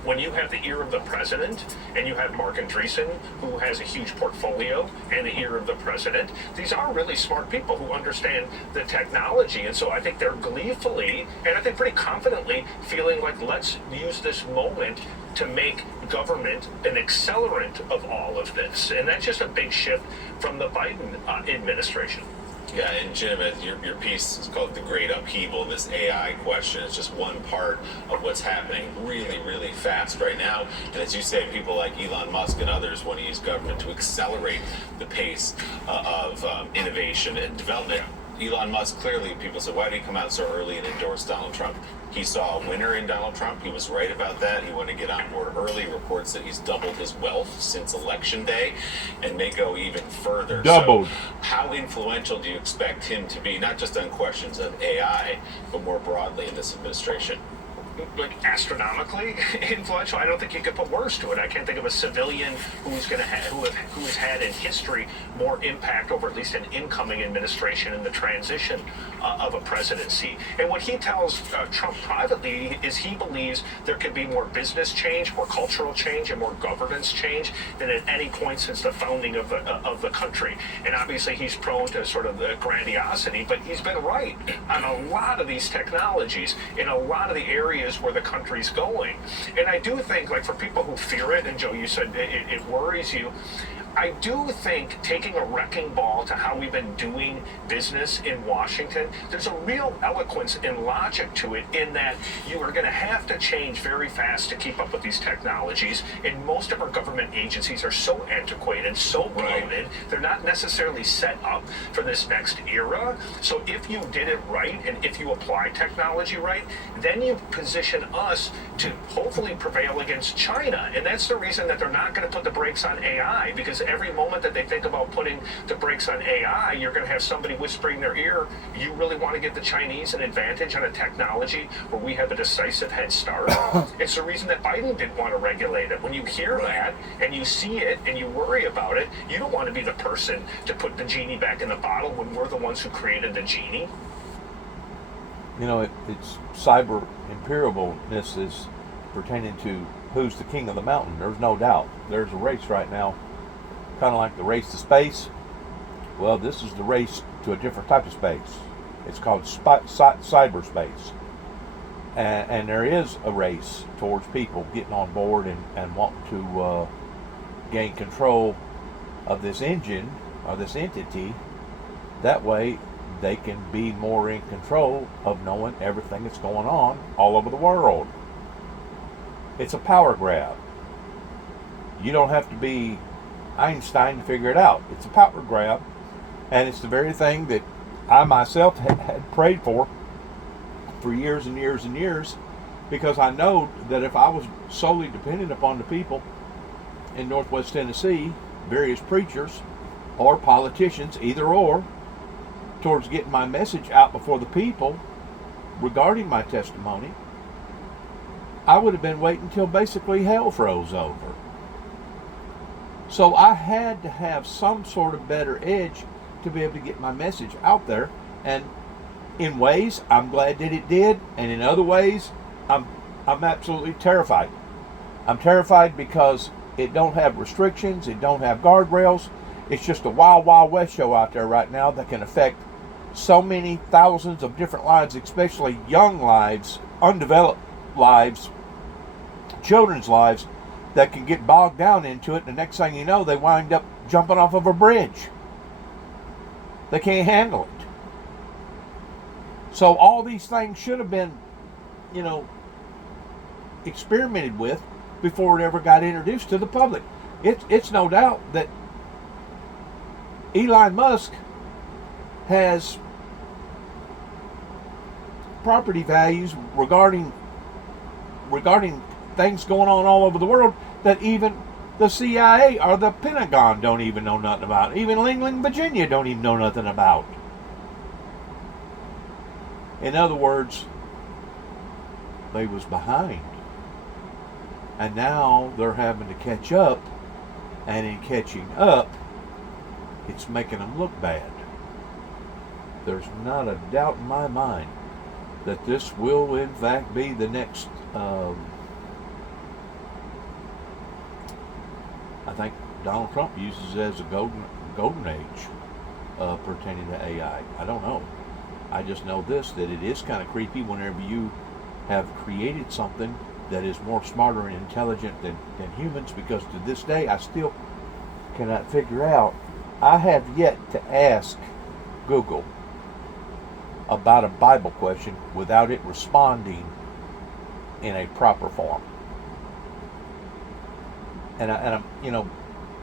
When you have the ear of the president and you have Mark Andreessen, who has a huge portfolio, and the ear of the president, these are really smart people who understand the technology. And so I think they're gleefully, and I think pretty confidently, feeling like, let's use this moment to make government an accelerant of all of this. And that's just a big shift from the Biden administration. Yeah, and Jim, your piece is called The Great Upheaval. This AI question is just one part of what's happening really, really fast right now. And as you say, people like Elon Musk and others want to use government to accelerate the pace of innovation and development. Elon Musk, clearly, people said, why did he come out so early and endorse Donald Trump? He saw a winner in Donald Trump. He was right about that. He wanted to get on board early. Reports that he's doubled his wealth since Election Day and may go even further. Doubled. So how influential do you expect him to be, not just on questions of AI, but more broadly in this administration? Like astronomically influential. I don't think you could put words to it. I can't think of a civilian who's going to who has had in history more impact over at least an incoming administration in the transition of a presidency. And what he tells Trump privately is he believes there could be more business change, more cultural change, and more governance change than at any point since the founding of the country. And obviously he's prone to sort of the grandiosity, but he's been right on a lot of these technologies in a lot of the areas where the country's going. And I do think, like, for people who fear it, and Joe, you said it worries you, I do think taking a wrecking ball to how we've been doing business in Washington, there's a real eloquence and logic to it in that you are going to have to change very fast to keep up with these technologies. And most of our government agencies are so antiquated, so bloated, they're not necessarily set up for this next era. So if you did it right and if you apply technology right, then you position us to hopefully prevail against China. And that's the reason that they're not going to put the brakes on AI, because every moment that they think about putting the brakes on AI, you're going to have somebody whispering in their ear, you really want to give the Chinese an advantage on a technology where we have a decisive head start? It's the reason that Biden didn't want to regulate it. When you hear that and you see it and you worry about it, you don't want to be the person to put the genie back in the bottle when we're the ones who created the genie. You know, it's cyber imperialness is pertaining to who's the king of the mountain. There's no doubt. There's a race right now, kind of like the race to space. Well, this is the race to a different type of space. It's called cyberspace. And there is a race towards people getting on board and wanting to gain control of this engine, or this entity. That way they can be more in control of knowing everything that's going on all over the world. It's a power grab. You don't have to be Einstein to figure it out. It's a power grab, and it's the very thing that I myself had prayed for years and years and years, because I know that if I was solely dependent upon the people in Northwest Tennessee, various preachers or politicians, either or, towards getting my message out before the people regarding my testimony, I would have been waiting until basically hell froze over. So I had to have some sort of better edge to be able to get my message out there. And in ways, I'm glad that it did, and in other ways, I'm absolutely terrified. I'm terrified because it don't have restrictions, it don't have guardrails. It's just a wild, wild west show out there right now that can affect so many thousands of different lives, especially young lives, undeveloped lives, children's lives, that can get bogged down into it. And the next thing you know, they wind up jumping off of a bridge. They can't handle it. So all these things should have been, experimented with before it ever got introduced to the public. It's no doubt that Elon Musk has property values regarding things going on all over the world that even the CIA or the Pentagon don't even know nothing about. Even Lincoln, Virginia don't even know nothing about. In other words, they was behind. And now they're having to catch up, and in catching up, it's making them look bad. There's not a doubt in my mind that this will in fact be the next, I think Donald Trump uses it as a golden age pertaining to AI. I don't know. I just know this, that it is kind of creepy whenever you have created something that is more smarter and intelligent than humans, because to this day I still cannot figure out. I have yet to ask Google about a Bible question without it responding in a proper form. And I'm,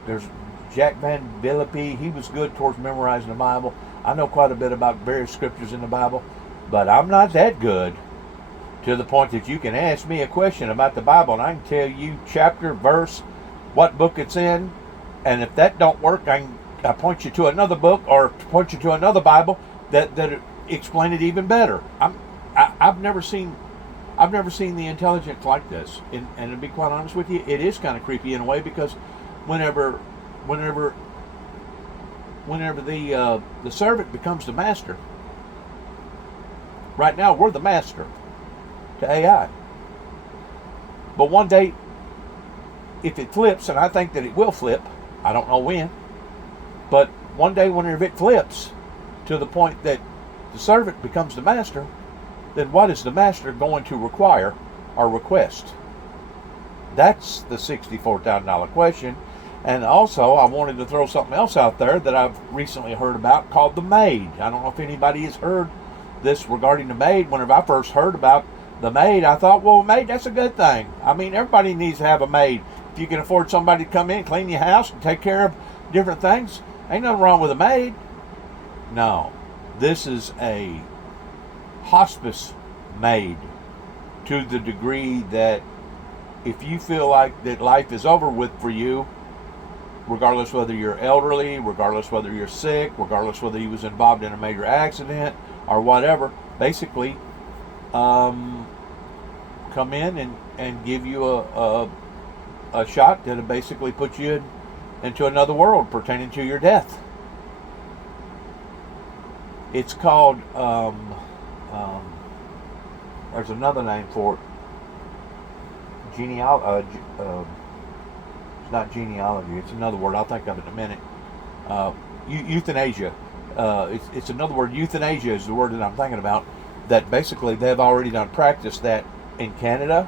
there's Jack Van Villippi. He was good towards memorizing the Bible. I know quite a bit about various scriptures in the Bible, but I'm not that good to the point that you can ask me a question about the Bible and I can tell you chapter, verse, what book it's in, and if that don't work, I point you to another book or point you to another Bible that explain it even better. I've never seen the intelligence like this, and to be quite honest with you, it is kind of creepy in a way, because whenever the servant becomes the master, right now we're the master to AI. But one day, if it flips, and I think that it will flip, I don't know when, but one day whenever it flips to the point that the servant becomes the master, then what is the master going to require or request? That's the $64,000 question. And also, I wanted to throw something else out there that I've recently heard about called the maid. I don't know if anybody has heard this regarding the maid. Whenever I first heard about the maid, I thought, well, maid, that's a good thing. I mean, everybody needs to have a maid. If you can afford somebody to come in, clean your house, and take care of different things, ain't nothing wrong with a maid. No, this is a hospice maid, to the degree that if you feel like that life is over with for you, regardless whether you're elderly, regardless whether you're sick, regardless whether you was involved in a major accident or whatever, basically come in and give you a shot that'll basically put you into another world pertaining to your death. It's called there's another name for it. It's not genealogy. It's another word. I'll think of it in a minute. Euthanasia. It's another word. Euthanasia is the word that I'm thinking about. That basically they've already done practice that in Canada,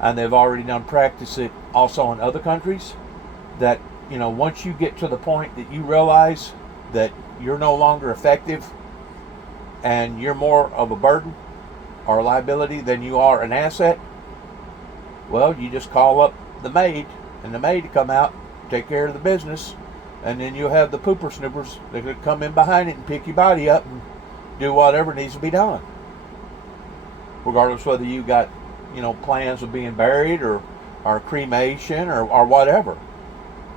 and they've already done practice it also in other countries. That, once you get to the point that you realize that you're no longer effective and you're more of a burden or a liability than you are an asset, well, you just call up the maid and the maid to come out, take care of the business, and then you'll have the pooper snoopers that could come in behind it and pick your body up and do whatever needs to be done. Regardless whether you got, plans of being buried or cremation or whatever.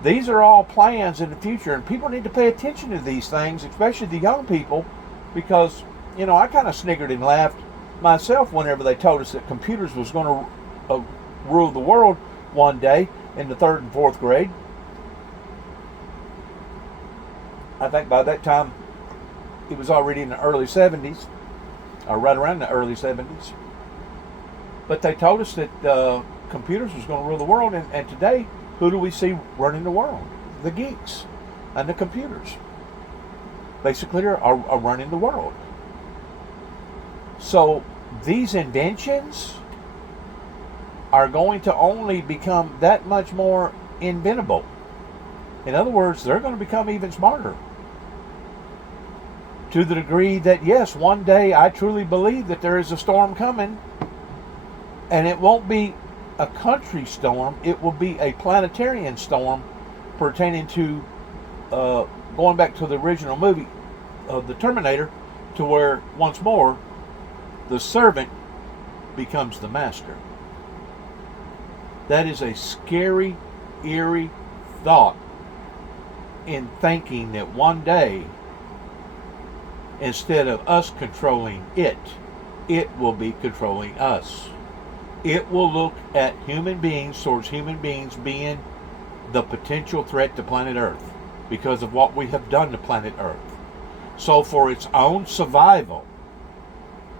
These are all plans in the future, and people need to pay attention to these things, especially the young people, because, I kind of sniggered and laughed myself whenever they told us that computers was going to rule the world one day in the 3rd and 4th grade. I think by that time it was already in the early 70s, or right around the early 70s. But they told us that computers was going to rule the world, and today, who do we see running the world? The geeks and the computers. Basically are running the world. So these inventions are going to only become that much more inventable. In other words, they're going to become even smarter. To the degree that, yes, one day I truly believe that there is a storm coming, and it won't be a country storm, it will be a planetarian storm pertaining to, going back to the original movie of The Terminator, to where, once more, the servant becomes the master. That is a scary, eerie thought in thinking that one day, instead of us controlling it, it will be controlling us. It will look at human beings towards human beings being the potential threat to planet Earth because of what we have done to planet Earth. So for its own survival,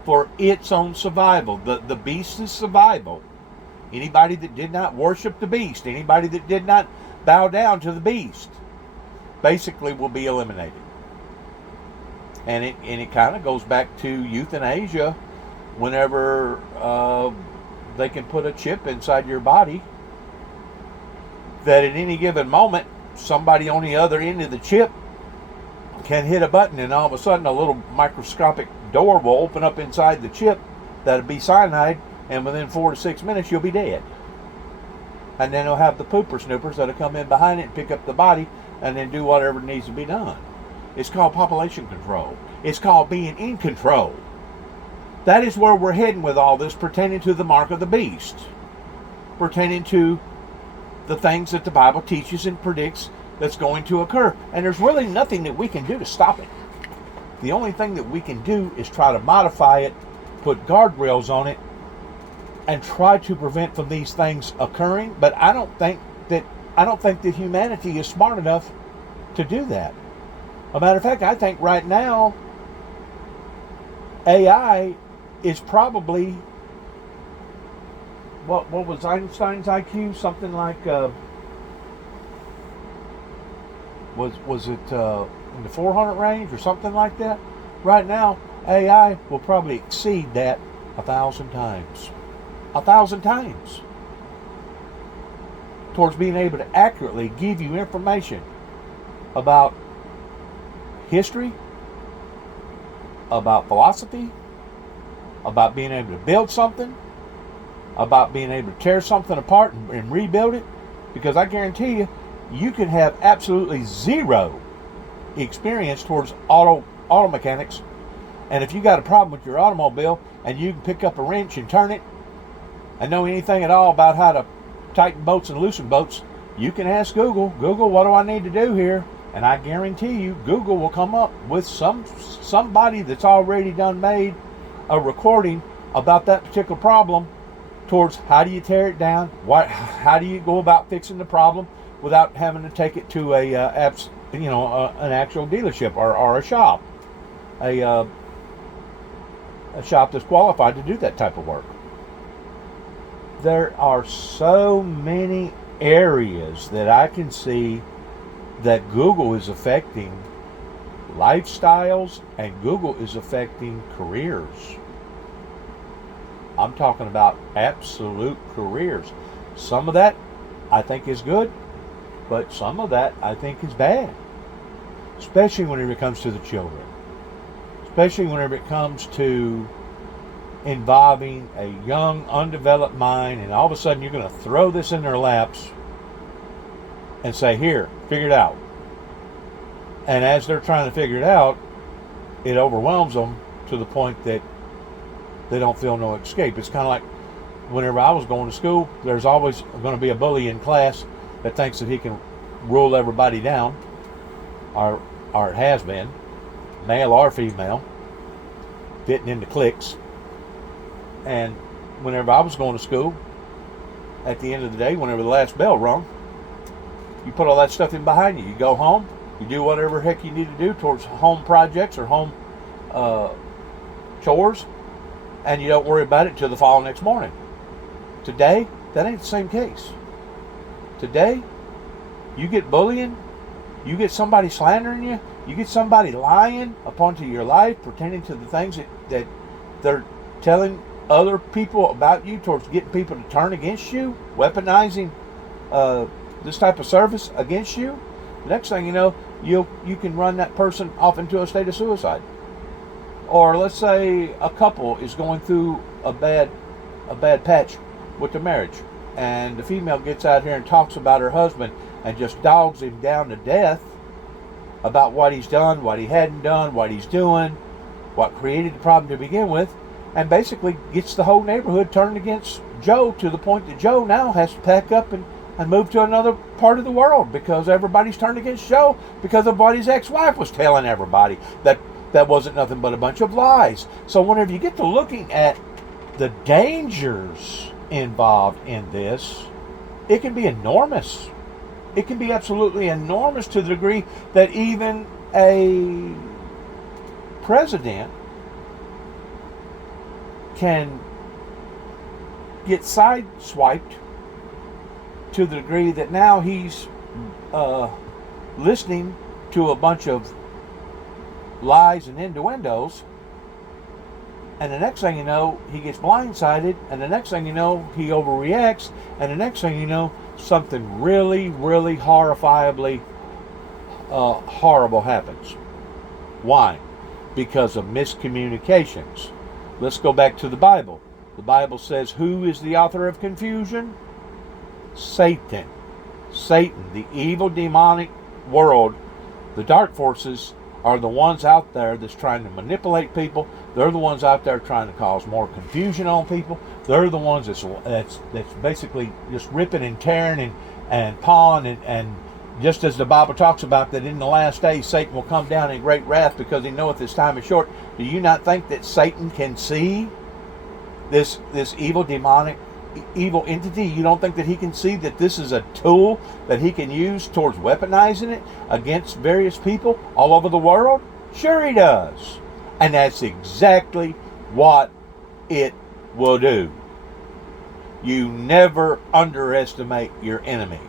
the beast's survival, anybody that did not worship the beast, anybody that did not bow down to the beast, basically will be eliminated. And it kind of goes back to euthanasia, whenever they can put a chip inside your body that at any given moment, somebody on the other end of the chip can hit a button, and all of a sudden a little microscopic door will open up inside the chip that'll be cyanide, and within 4 to 6 minutes you'll be dead. And then they'll have the pooper snoopers that'll come in behind it and pick up the body and then do whatever needs to be done. It's called population control. It's called being in control. That is where we're heading with all this, pertaining to the mark of the beast, pertaining to the things that the Bible teaches and predicts that's going to occur. And there's really nothing that we can do to stop it. The only thing that we can do is try to modify it, put guardrails on it, and try to prevent from these things occurring. But I don't think that humanity is smart enough to do that. As a matter of fact, I think right now AI is probably, what was Einstein's IQ? Something like was it in the 400 range or something like that? Right now, AI will probably exceed that 1,000 times. 1,000 times. Towards being able to accurately give you information about history, about philosophy, about being able to build something, about being able to tear something apart and rebuild it. Because I guarantee you, you can have absolutely zero experience towards auto mechanics, and if you got a problem with your automobile and you can pick up a wrench and turn it and know anything at all about how to tighten bolts and loosen bolts, you can ask Google, what do I need to do here? And I guarantee you, Google will come up with somebody that's already done made a recording about that particular problem, towards how do you tear it down, how do you go about fixing the problem without having to take it to an actual dealership or a shop, a shop that's qualified to do that type of work. There are so many areas that I can see that Google is affecting lifestyles, and Google is affecting careers. I'm talking about absolute careers. Some of that I think is good, but some of that I think is bad. Especially whenever it comes to the children. Especially whenever it comes to involving a young, undeveloped mind, and all of a sudden you're going to throw this in their laps and say, here, figure it out. And as they're trying to figure it out, it overwhelms them to the point that they don't feel no escape. It's kind of like whenever I was going to school, there's always going to be a bully in class that thinks that he can rule everybody down, or it has been, male or female, fitting into cliques. And whenever I was going to school, at the end of the day, whenever the last bell rung, you put all that stuff in behind you. You go home, you do whatever heck you need to do towards home projects or home chores, and you don't worry about it till the following next morning. Today, that ain't the same case. Today, you get bullying, you get somebody slandering you, you get somebody lying upon to your life, pretending to the things that they're telling other people about you, towards getting people to turn against you, weaponizing this type of service against you. The next thing you know, you can run that person off into a state of suicide. Or let's say a couple is going through a bad patch with the marriage, and the female gets out here and talks about her husband and just dogs him down to death about what he's done, what he hadn't done, what he's doing, what created the problem to begin with, and basically gets the whole neighborhood turned against Joe, to the point that Joe now has to pack up and move to another part of the world because everybody's turned against Joe because of what his ex-wife was telling everybody. That wasn't nothing but a bunch of lies. So whenever you get to looking at the dangers involved in this, it can be enormous. It can be absolutely enormous, to the degree that even a president can get sideswiped to the degree that now he's listening to a bunch of lies and innuendos, and the next thing you know, he gets blindsided, and the next thing you know, he overreacts, and the next thing you know, something really, really horrifiably horrible happens. Why? Because of miscommunications. Let's go back to the Bible. The Bible says, who is the author of confusion? Satan. Satan, the evil demonic world, the dark forces, are the ones out there that's trying to manipulate people. They're the ones out there trying to cause more confusion on people. They're the ones that's basically just ripping and tearing and pawing and just as the Bible talks about, that in the last days Satan will come down in great wrath because he knoweth his time is short. Do you not think that Satan can see this evil demonic evil entity? You don't think that he can see that this is a tool that he can use towards weaponizing it against various people all over the world? Sure he does. And that's exactly what it will do. You never underestimate your enemy.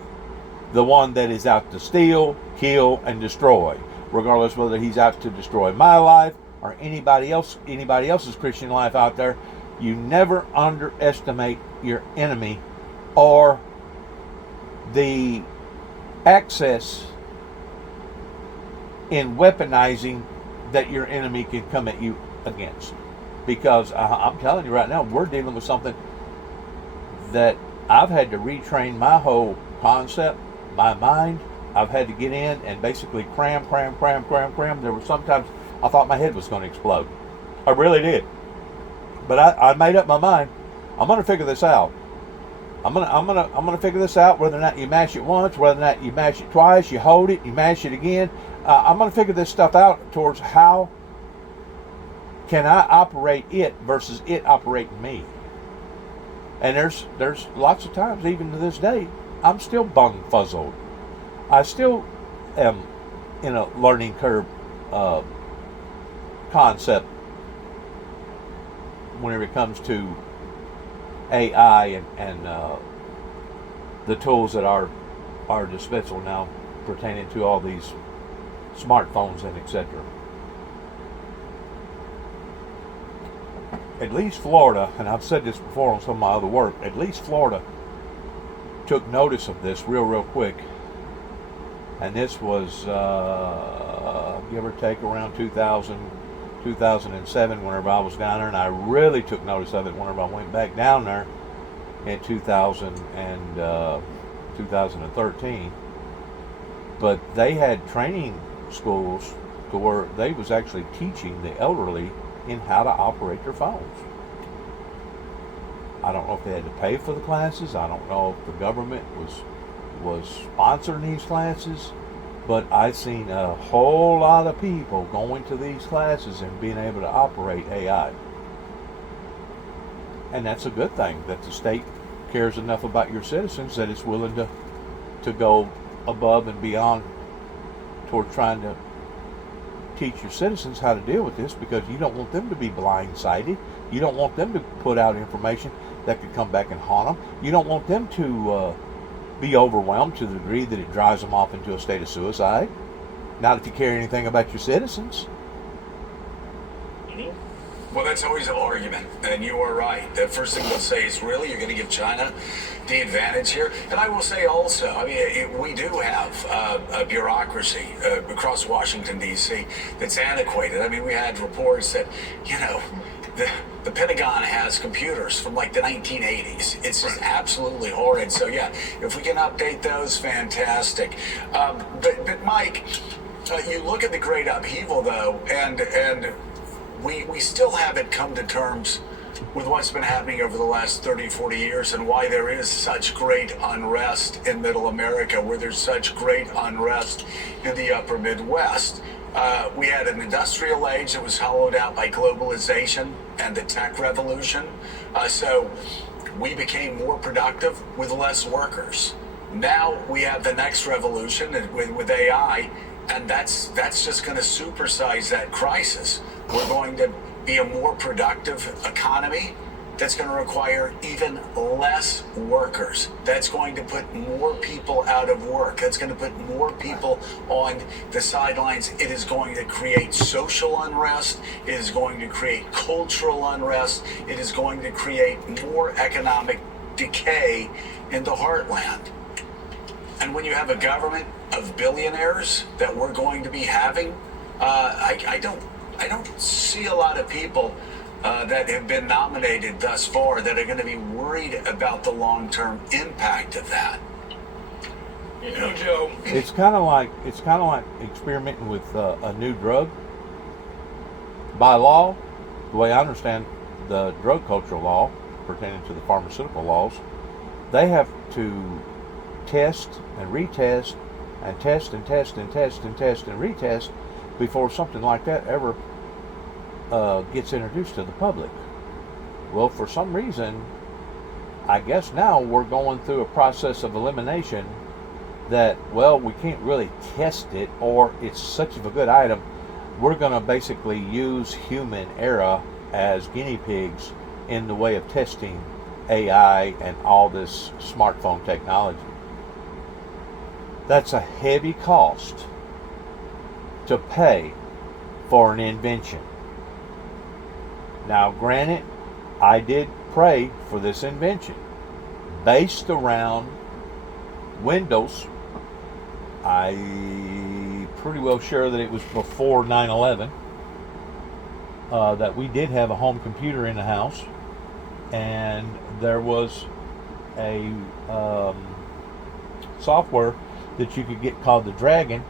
The one that is out to steal, kill, and destroy. Regardless whether he's out to destroy my life or anybody else's Christian life out there. You never underestimate your enemy or the access in weaponizing that your enemy can come at you against. Because I'm telling you right now, we're dealing with something that I've had to retrain my whole concept, my mind. I've had to get in and basically cram. There were sometimes I thought my head was going to explode. I really did. But I made up my mind. I'm going to figure this out. I'm gonna figure this out. Whether or not you mash it once, whether or not you mash it twice, you hold it, you mash it again. I'm going to figure this stuff out towards how can I operate it versus it operating me. And there's lots of times, even to this day, I'm still bung-fuzzled. I still am in a learning curve concept whenever it comes to AI and the tools that are dispensable now pertaining to all these smartphones and etc. At least Florida, and I've said this before on some of my other work, at least Florida took notice of this real quick. And this was, give or take, around 2007 whenever I was down there. And I really took notice of it whenever I went back down there in 2013. but they had training schools to where they was actually teaching the elderly in how to operate their phones. I don't know if they had to pay for the classes. I don't know if the government was sponsoring these classes, but I've seen a whole lot of people going to these classes and being able to operate AI. And that's a good thing, that the state cares enough about your citizens that it's willing to go above and beyond toward trying to teach your citizens how to deal with this, because you don't want them to be blindsided. You don't want them to put out information that could come back and haunt them. You don't want them to be overwhelmed to the degree that it drives them off into a state of suicide. Not if you care anything about your citizens. Well, that's always an argument, and you are right. The first thing they'll say is, really, you're going to give China the advantage here? And I will say also, I mean, we do have a bureaucracy across Washington, D.C. that's antiquated. I mean, we had reports that, you know, the Pentagon has computers from like the 1980s. It's just absolutely horrid. So, yeah, if we can update those, fantastic. But Mike, you look at the great upheaval, though, and we still haven't come to terms with what's been happening over the last 30, 40 years and why there is such great unrest in Middle America, where there's such great unrest in the upper Midwest. We had an industrial age that was hollowed out by globalization and the tech revolution. So we became more productive with less workers. Now we have the next revolution with AI, and that's just going to supersize that crisis. We're going to be a more productive economy that's going to require even less workers. That's going to put more people out of work. That's going to put more people on the sidelines. It is going to create social unrest. It is going to create cultural unrest. It is going to create more economic decay in the heartland. And when you have a government of billionaires that we're going to be having, I don't see a lot of people that have been nominated thus far that are going to be worried about the long-term impact of that. You know, Joe, it's kind of like experimenting with a new drug. By law, the way I understand the drug cultural law pertaining to the pharmaceutical laws, they have to test and retest and test and test and test and test and retest before something like that ever gets introduced to the public. Well, for some reason, I guess now we're going through a process of elimination that, well, we can't really test it, or it's such of a good item, we're going to basically use human era as guinea pigs in the way of testing AI and all this smartphone technology. That's a heavy cost to pay for an invention. Now, granted, I did pray for this invention based around Windows. I'm pretty well sure that it was before 9/11 that we did have a home computer in the house, and there was a software that you could get called the Dragon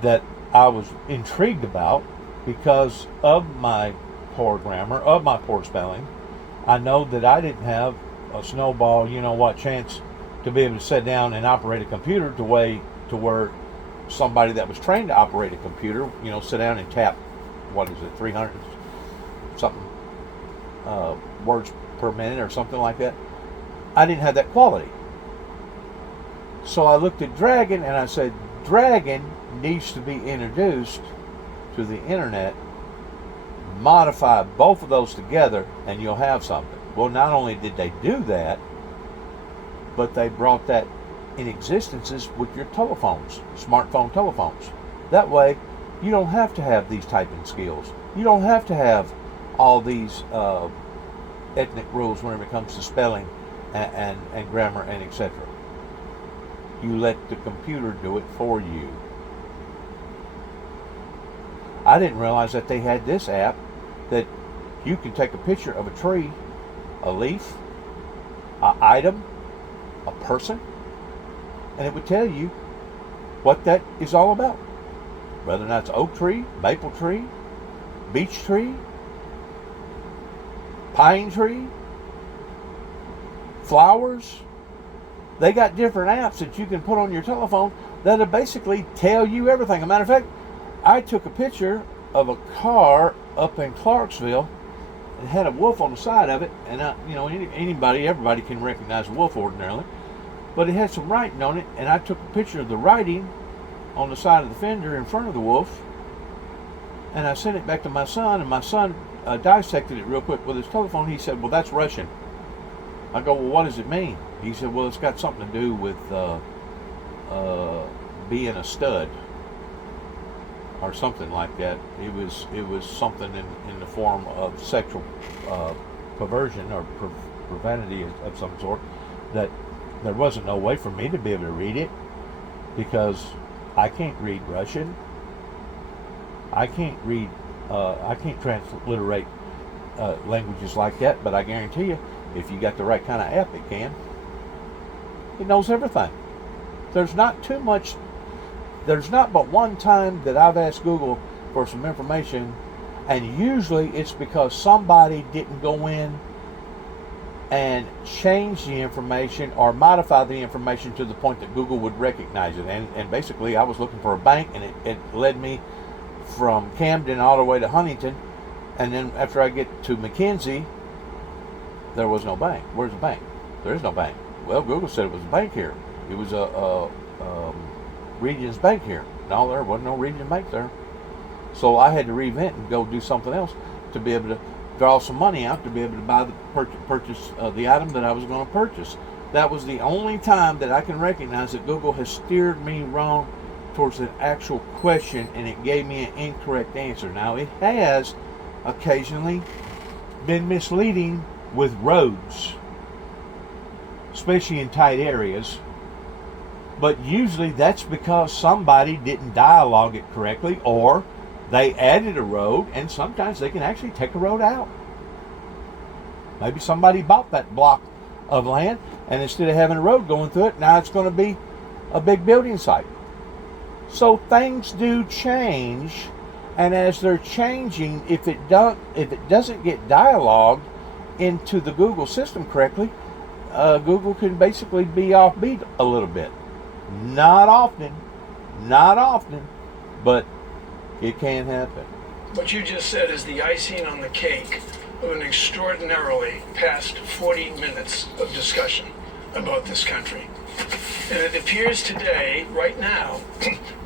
that I was intrigued about because of my poor grammar, of my poor spelling. I know that I didn't have a snowball, you know what, chance to be able to sit down and operate a computer to where somebody that was trained to operate a computer, you know, sit down and tap, 300 something words per minute or something like that. I didn't have that quality. So I looked at Dragon and I said, Dragon needs to be introduced to the internet. Modify both of those together and you'll have something. Well, not only did they do that, but they brought that in existences with your telephones, smartphone telephones. That way, you don't have to have these typing skills. You don't have to have all these ethnic rules when it comes to spelling and grammar and etc. You let the computer do it for you. I didn't realize that they had this app that you can take a picture of a tree, a leaf, an item, a person, and it would tell you what that is all about. Whether or not it's oak tree, maple tree, beech tree, pine tree, flowers. They got different apps that you can put on your telephone that'll basically tell you everything. As a matter of fact, I took a picture of a car up in Clarksville. It had a wolf on the side of it, and everybody can recognize a wolf ordinarily, but it had some writing on it, and I took a picture of the writing on the side of the fender in front of the wolf, and I sent it back to my son, and my son dissected it real quick with his telephone. He said, well, that's Russian. I go, well, what does it mean? He said, well, it's got something to do with being a stud or something like that. It was something in the form of sexual perversion or profanity of some sort, that there wasn't no way for me to be able to read it because I can't read Russian. I can't transliterate languages like that, but I guarantee you, if you got the right kind of app, it can. It knows everything. There's not but one time that I've asked Google for some information, and usually it's because somebody didn't go in and change the information or modify the information to the point that Google would recognize it. And basically, I was looking for a bank, and it led me from Camden all the way to Huntington, and then after I get to McKenzie, there was no bank. Where's the bank? There is no bank. Well, Google said it was a bank here. It was a Regions Bank here. No, there wasn't no Regions Bank there. So I had to reinvent and go do something else to be able to draw some money out to be able to buy the purchase the item that I was going to purchase. That was the only time that I can recognize that Google has steered me wrong towards an actual question, and it gave me an incorrect answer. Now, it has occasionally been misleading with roads, especially in tight areas, but usually that's because somebody didn't dialogue it correctly, or they added a road, and sometimes they can actually take a road out. Maybe somebody bought that block of land, and instead of having a road going through it, now it's going to be a big building site. So things do change, and as they're changing, if it doesn't get dialogued into the Google system correctly, Google can basically be offbeat a little bit. Not often, but it can happen. What you just said is the icing on the cake of an extraordinarily past 40 minutes of discussion about this country. And it appears today, right now,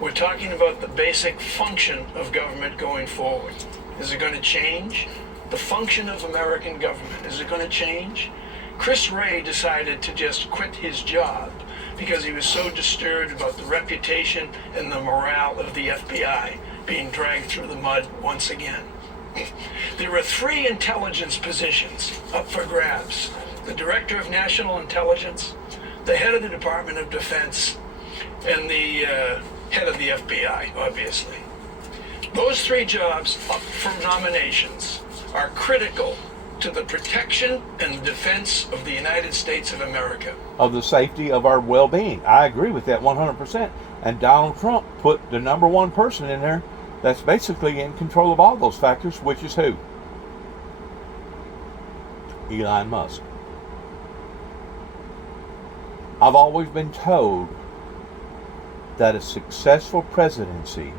we're talking about the basic function of government going forward. Is it going to change? The function of American government, is it going to change? Chris Wray decided to just quit his job because he was so disturbed about the reputation and the morale of the FBI being dragged through the mud once again. There are 3 intelligence positions up for grabs: the Director of National Intelligence, the head of the Department of Defense, and the head of the FBI, obviously. Those 3 jobs up for nominations are critical to the protection and defense of the United States of America. Of the safety of our well-being. I agree with that 100%. And Donald Trump put the number one person in there that's basically in control of all those factors, which is who? Elon Musk. I've always been told that a successful presidency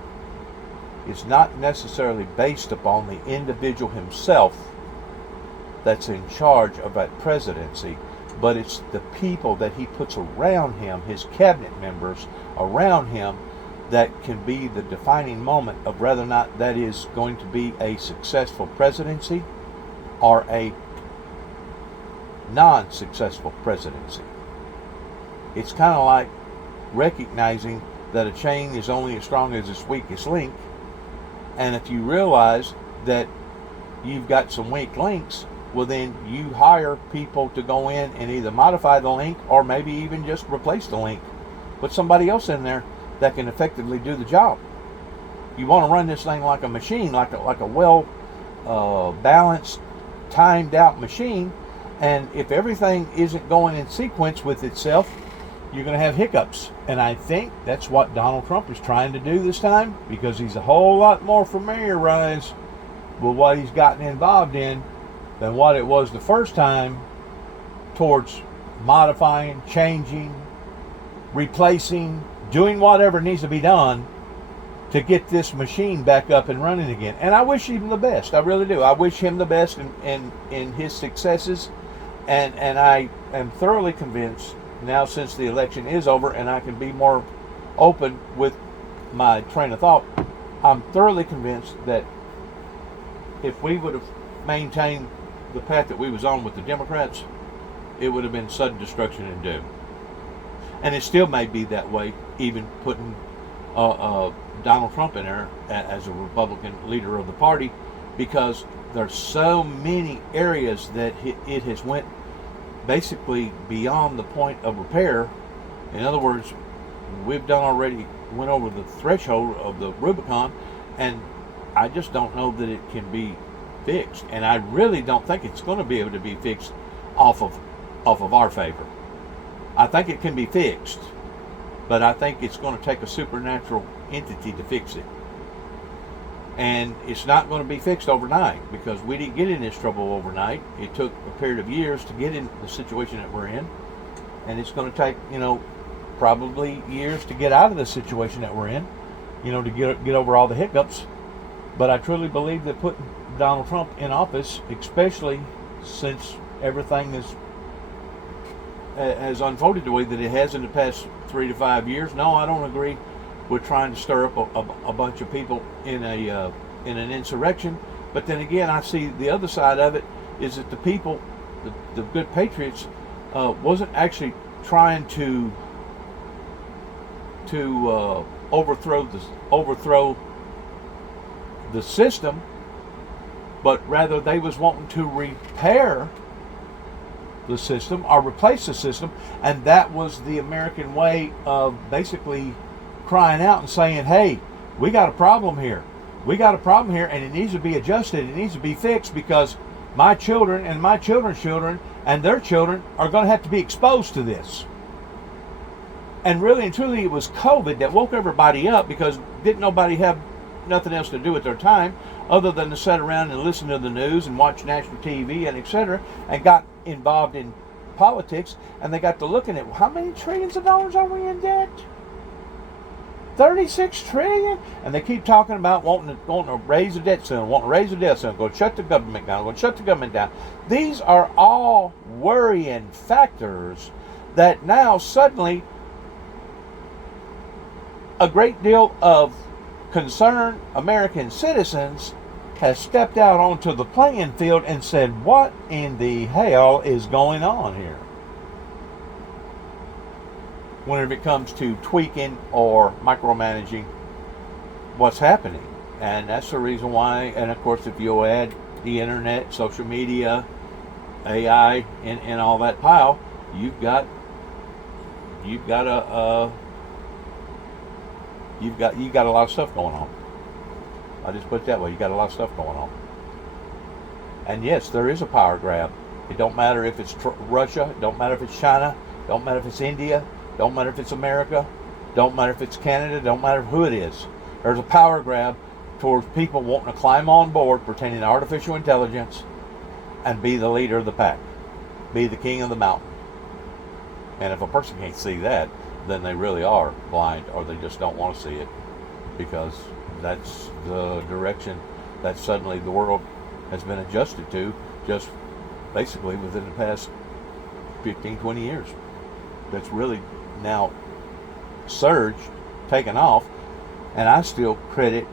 is not necessarily based upon the individual himself that's in charge of that presidency, but it's the people that he puts around him, his cabinet members around him, that can be the defining moment of whether or not that is going to be a successful presidency or a non-successful presidency. It's kind of like recognizing that a chain is only as strong as its weakest link, and if you realize that you've got some weak links, well, then you hire people to go in and either modify the link or maybe even just replace the link. Put somebody else in there that can effectively do the job. You want to run this thing like a machine, like a well balanced, timed out machine. And if everything isn't going in sequence with itself, you're going to have hiccups. And I think that's what Donald Trump is trying to do this time, because he's a whole lot more familiarized with what he's gotten involved in than what it was the first time, towards modifying, changing, replacing, doing whatever needs to be done to get this machine back up and running again. And I wish him the best. I really do. I wish him the best in his successes. And I am thoroughly convinced now, since the election is over and I can be more open with my train of thought, I'm thoroughly convinced that if we would have maintained the path that we was on with the Democrats, it would have been sudden destruction and doom. And it still may be that way, even putting Donald Trump in there as a Republican leader of the party, because there's so many areas that it has went basically beyond the point of repair. In other words, we've already went over the threshold of the Rubicon, and I just don't know that it can be fixed. And I really don't think it's going to be able to be fixed off of our favor. I think it can be fixed, but I think it's going to take a supernatural entity to fix it. And it's not going to be fixed overnight, because we didn't get in this trouble overnight. It took a period of years to get in the situation that we're in. And it's going to take, probably years to get out of the situation that we're in, to get over all the hiccups. But I truly believe that putting Donald Trump in office, especially since everything has unfolded the way that it has in the past 3 to 5 years. No, I don't agree with trying to stir up a bunch of people in an insurrection. But then again, I see the other side of it is that the people, the good patriots, wasn't actually trying to overthrow the system, but rather they was wanting to repair the system or replace the system. And that was the American way of basically crying out and saying, hey, we got a problem here. We got a problem here, and it needs to be adjusted. It needs to be fixed, because my children and my children's children and their children are going to have to be exposed to this. And really and truly, it was COVID that woke everybody up, because didn't nobody have nothing else to do with their time other than to sit around and listen to the news and watch national TV and etc., and got involved in politics, and they got to looking at, how many trillions of dollars are we in debt? 36 trillion, and they keep talking about wanting to raise the debt soon, wanting to raise the debt soon, going to shut the government down, going to shut the government down. These are all worrying factors that now suddenly a great deal of concerned American citizens has stepped out onto the playing field and said, what in the hell is going on here? Whenever it comes to tweaking or micromanaging what's happening. And that's the reason why, and of course if you add the internet, social media, AI, and all that pile, you've got a lot of stuff going on. I just put it that way. You got a lot of stuff going on. And yes, there is a power grab. It don't matter if it's Russia, it don't matter if it's China, it don't matter if it's India, don't matter if it's America, don't matter if it's Canada, don't matter who it is. There's a power grab towards people wanting to climb on board, pretending artificial intelligence, and be the leader of the pack, be the king of the mountain. And if a person can't see that, then they really are blind, or they just don't want to see it, because that's the direction that suddenly the world has been adjusted to, just basically within the past 15, 20 years. That's really now surged, taken off, and I still credit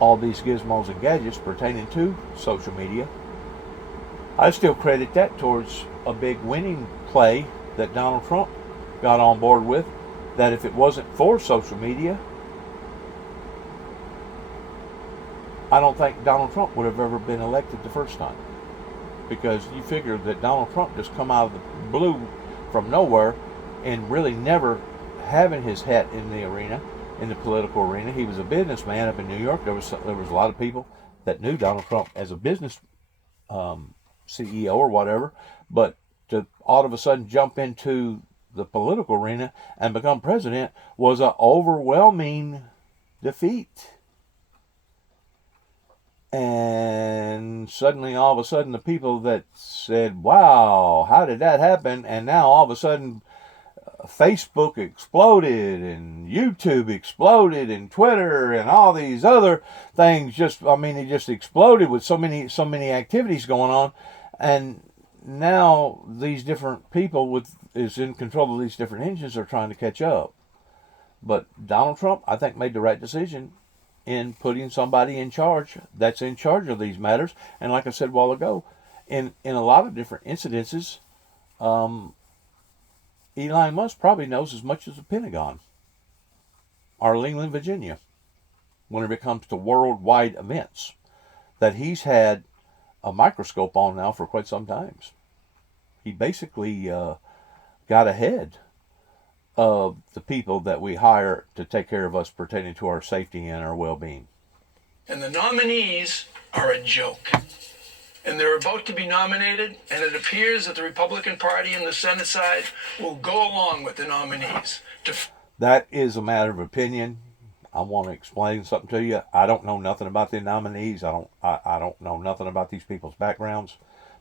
all these gizmos and gadgets pertaining to social media. I still credit that towards a big winning play that Donald Trump got on board with, that if it wasn't for social media, I don't think Donald Trump would have ever been elected the first time. Because you figure that Donald Trump just come out of the blue from nowhere and really never having his hat in the arena, in the political arena. He was a businessman up in New York. There was a lot of people that knew Donald Trump as a business CEO or whatever, but to all of a sudden jump into the political arena and become president was an overwhelming defeat. And suddenly, all of a sudden, the people that said, wow, how did that happen? And now all of a sudden, Facebook exploded and YouTube exploded and Twitter and all these other things it just exploded with so many activities going on. And now these different people is in control of these different engines are trying to catch up. But Donald Trump, I think, made the right decision in putting somebody in charge that's in charge of these matters. And like I said a while ago, in a lot of different incidences, Elon Musk probably knows as much as the Pentagon or Leland, Virginia, whenever it comes to worldwide events that he's had a microscope on now for quite some time. He basically got ahead of the people that we hire to take care of us pertaining to our safety and our well-being. And the nominees are a joke. And they're about to be nominated, and it appears that the Republican Party and the Senate side will go along with the nominees. That is a matter of opinion. I want to explain something to you. I don't know nothing about the nominees. I don't know nothing about these people's backgrounds,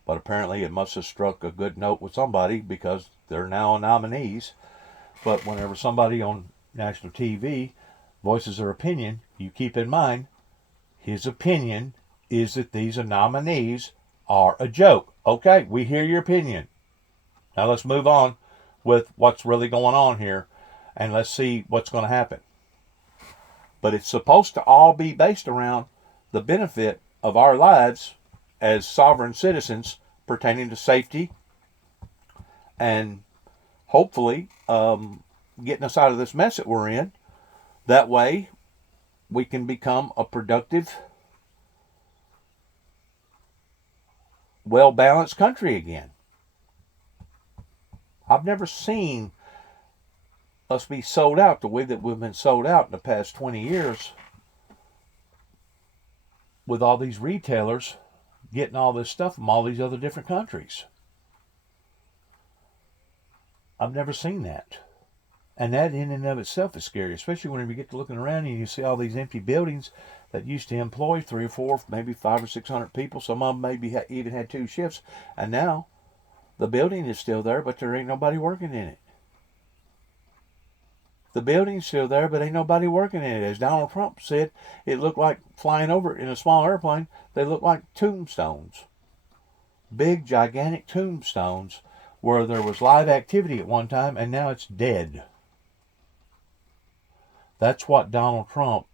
but apparently it must have struck a good note with somebody because they're now nominees. But whenever somebody on national TV voices their opinion, you keep in mind his opinion is that these nominees are a joke. Okay, we hear your opinion. Now let's move on with what's really going on here, and let's see what's going to happen. But it's supposed to all be based around the benefit of our lives as sovereign citizens pertaining to safety and hopefully getting us out of this mess that we're in. That way we can become a productive, well-balanced country again. I've never seen us be sold out the way that we've been sold out in the past 20 years with all these retailers getting all this stuff from all these other different countries. I've never seen that. And that in and of itself is scary, especially whenever you get to looking around and you see all these empty buildings that used to employ 3 or 4, maybe 500 or 600 people. Some of them maybe even had 2 shifts. And now the building is still there, but there ain't nobody working in it. The building's still there, but ain't nobody working in it. As Donald Trump said, it looked like flying over in a small airplane. They look like tombstones. Big, gigantic tombstones where there was live activity at one time, and now it's dead. That's what Donald Trump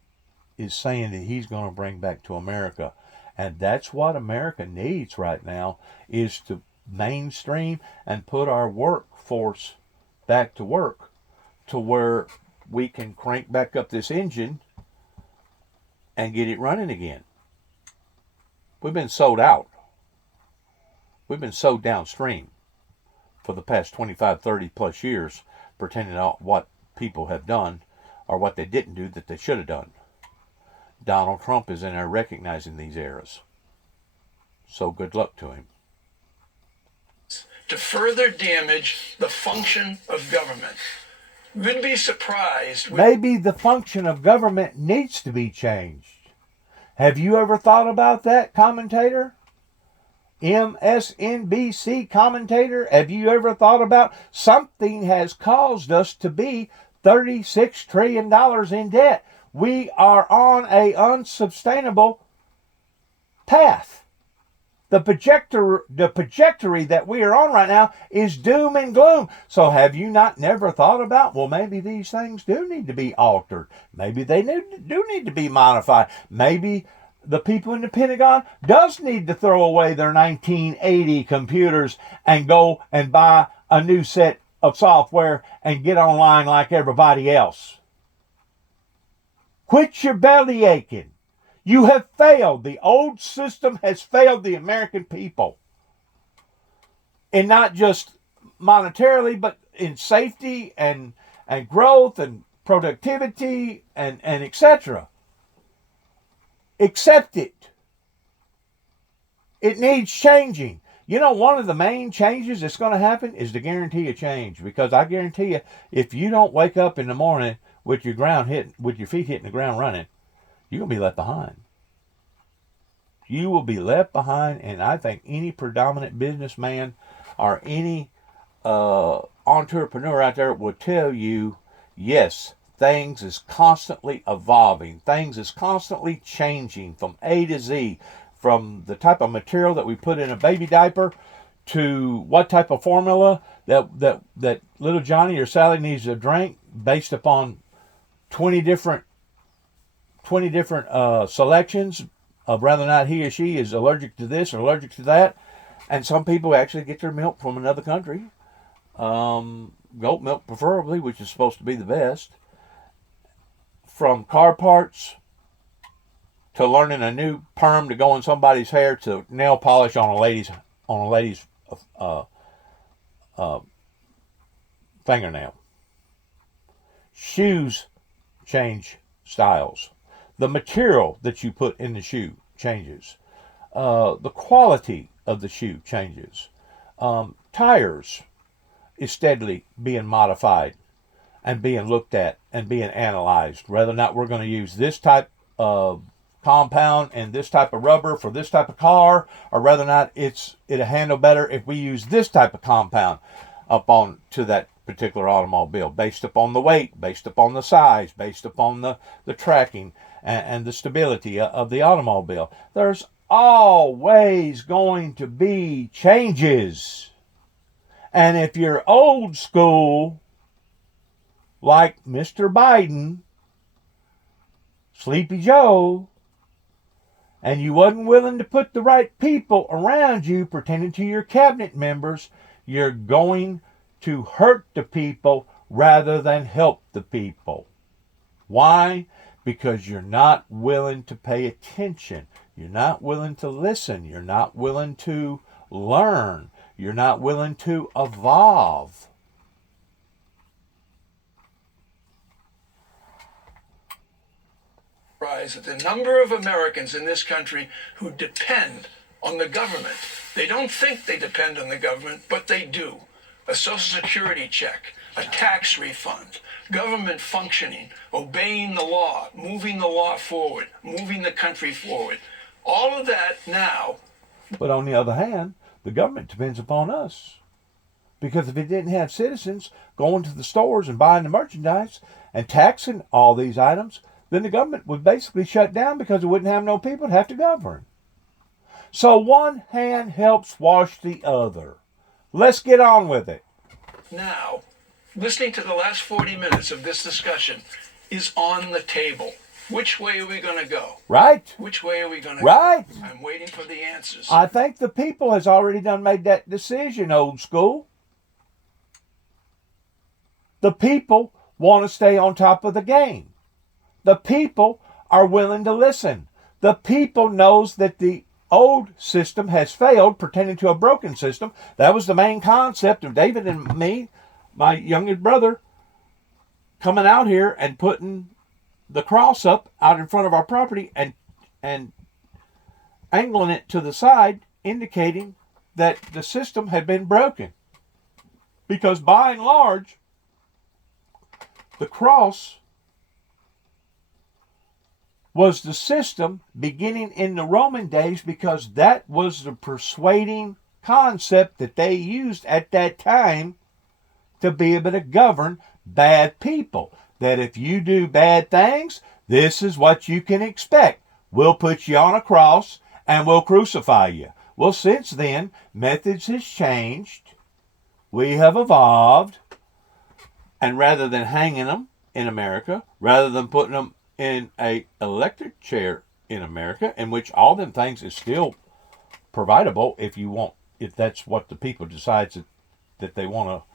is saying that he's going to bring back to America. And that's what America needs right now, is to mainstream and put our workforce back to work to where we can crank back up this engine and get it running again. We've been sold out. We've been sold downstream for the past 25, 30 plus years pertaining to what people have done or what they didn't do that they should have done. Donald Trump is in there recognizing these errors. So good luck to him. To further damage the function of government. You'd be surprised. Maybe the function of government needs to be changed. Have you ever thought about that, commentator? MSNBC commentator, have you ever thought about something has caused us to be $36 trillion in debt? We are on a unsustainable path. The trajectory that we are on right now is doom and gloom. So have you never thought about, well, maybe these things do need to be altered. Maybe they do need to be modified. Maybe the people in the Pentagon does need to throw away their 1980 computers and go and buy a new set of software and get online like everybody else. Quit your belly aching. You have failed. The old system has failed the American people. And not just monetarily, but in safety and growth and productivity and etc. Accept it. It needs changing. You know, one of the main changes that's going to happen is to guarantee a change, because I guarantee you, if you don't wake up in the morning with your feet hitting the ground running, you're going to be left behind. You will be left behind, and I think any predominant businessman or any entrepreneur out there will tell you, yes, things is constantly evolving. Things is constantly changing from A to Z, from the type of material that we put in a baby diaper to what type of formula that little Johnny or Sally needs to drink based upon 20 different selections of whether or not he or she is allergic to this or allergic to that. And some people actually get their milk from another country. Goat milk preferably, which is supposed to be the best. From car parts to learning a new perm to go in somebody's hair to nail polish on a lady's fingernail. Shoes change styles. The material that you put in the shoe changes. The quality of the shoe changes. Tires is steadily being modified and being looked at and being analyzed. Whether or not we're going to use this type of compound and this type of rubber for this type of car, or whether or not it'll handle better if we use this type of compound up on to that particular automobile, based upon the weight, based upon the size, based upon the tracking and the stability of the automobile. There's always going to be changes. And if you're old school, like Mr. Biden, Sleepy Joe, and you wasn't willing to put the right people around you pertaining to your cabinet members, you're going to hurt the people rather than help the people. Why? Because you're not willing to pay attention. You're not willing to listen. You're not willing to learn. You're not willing to evolve. That the number of Americans in this country who depend on the government, they don't think they depend on the government, but they do. A Social Security check, a tax refund, government functioning, obeying the law, moving the law forward, moving the country forward. All of that now. But on the other hand, the government depends upon us. Because if it didn't have citizens going to the stores and buying the merchandise and taxing all these items, then the government would basically shut down, because it wouldn't have no people to have to govern. So one hand helps wash the other. Let's get on with it. Now, listening to the last 40 minutes of this discussion is on the table. Which way are we going to go? Right. Which way are we going to go? I'm waiting for the answers. I think the people has already made that decision, old school. The people want to stay on top of the game. The people are willing to listen. The people knows that the old system has failed, pertaining to a broken system. That was the main concept of David and me, my youngest brother, coming out here and putting the cross up out in front of our property and angling it to the side, indicating that the system had been broken. Because by and large, the cross was the system beginning in the Roman days, because that was the persuading concept that they used at that time to be able to govern bad people. That if you do bad things, this is what you can expect. We'll put you on a cross and we'll crucify you. Well, since then, methods has changed. We have evolved. And rather than hanging them in America, rather than putting them in a electric chair in America, in which all them things is still providable if that's what the people decides that they want to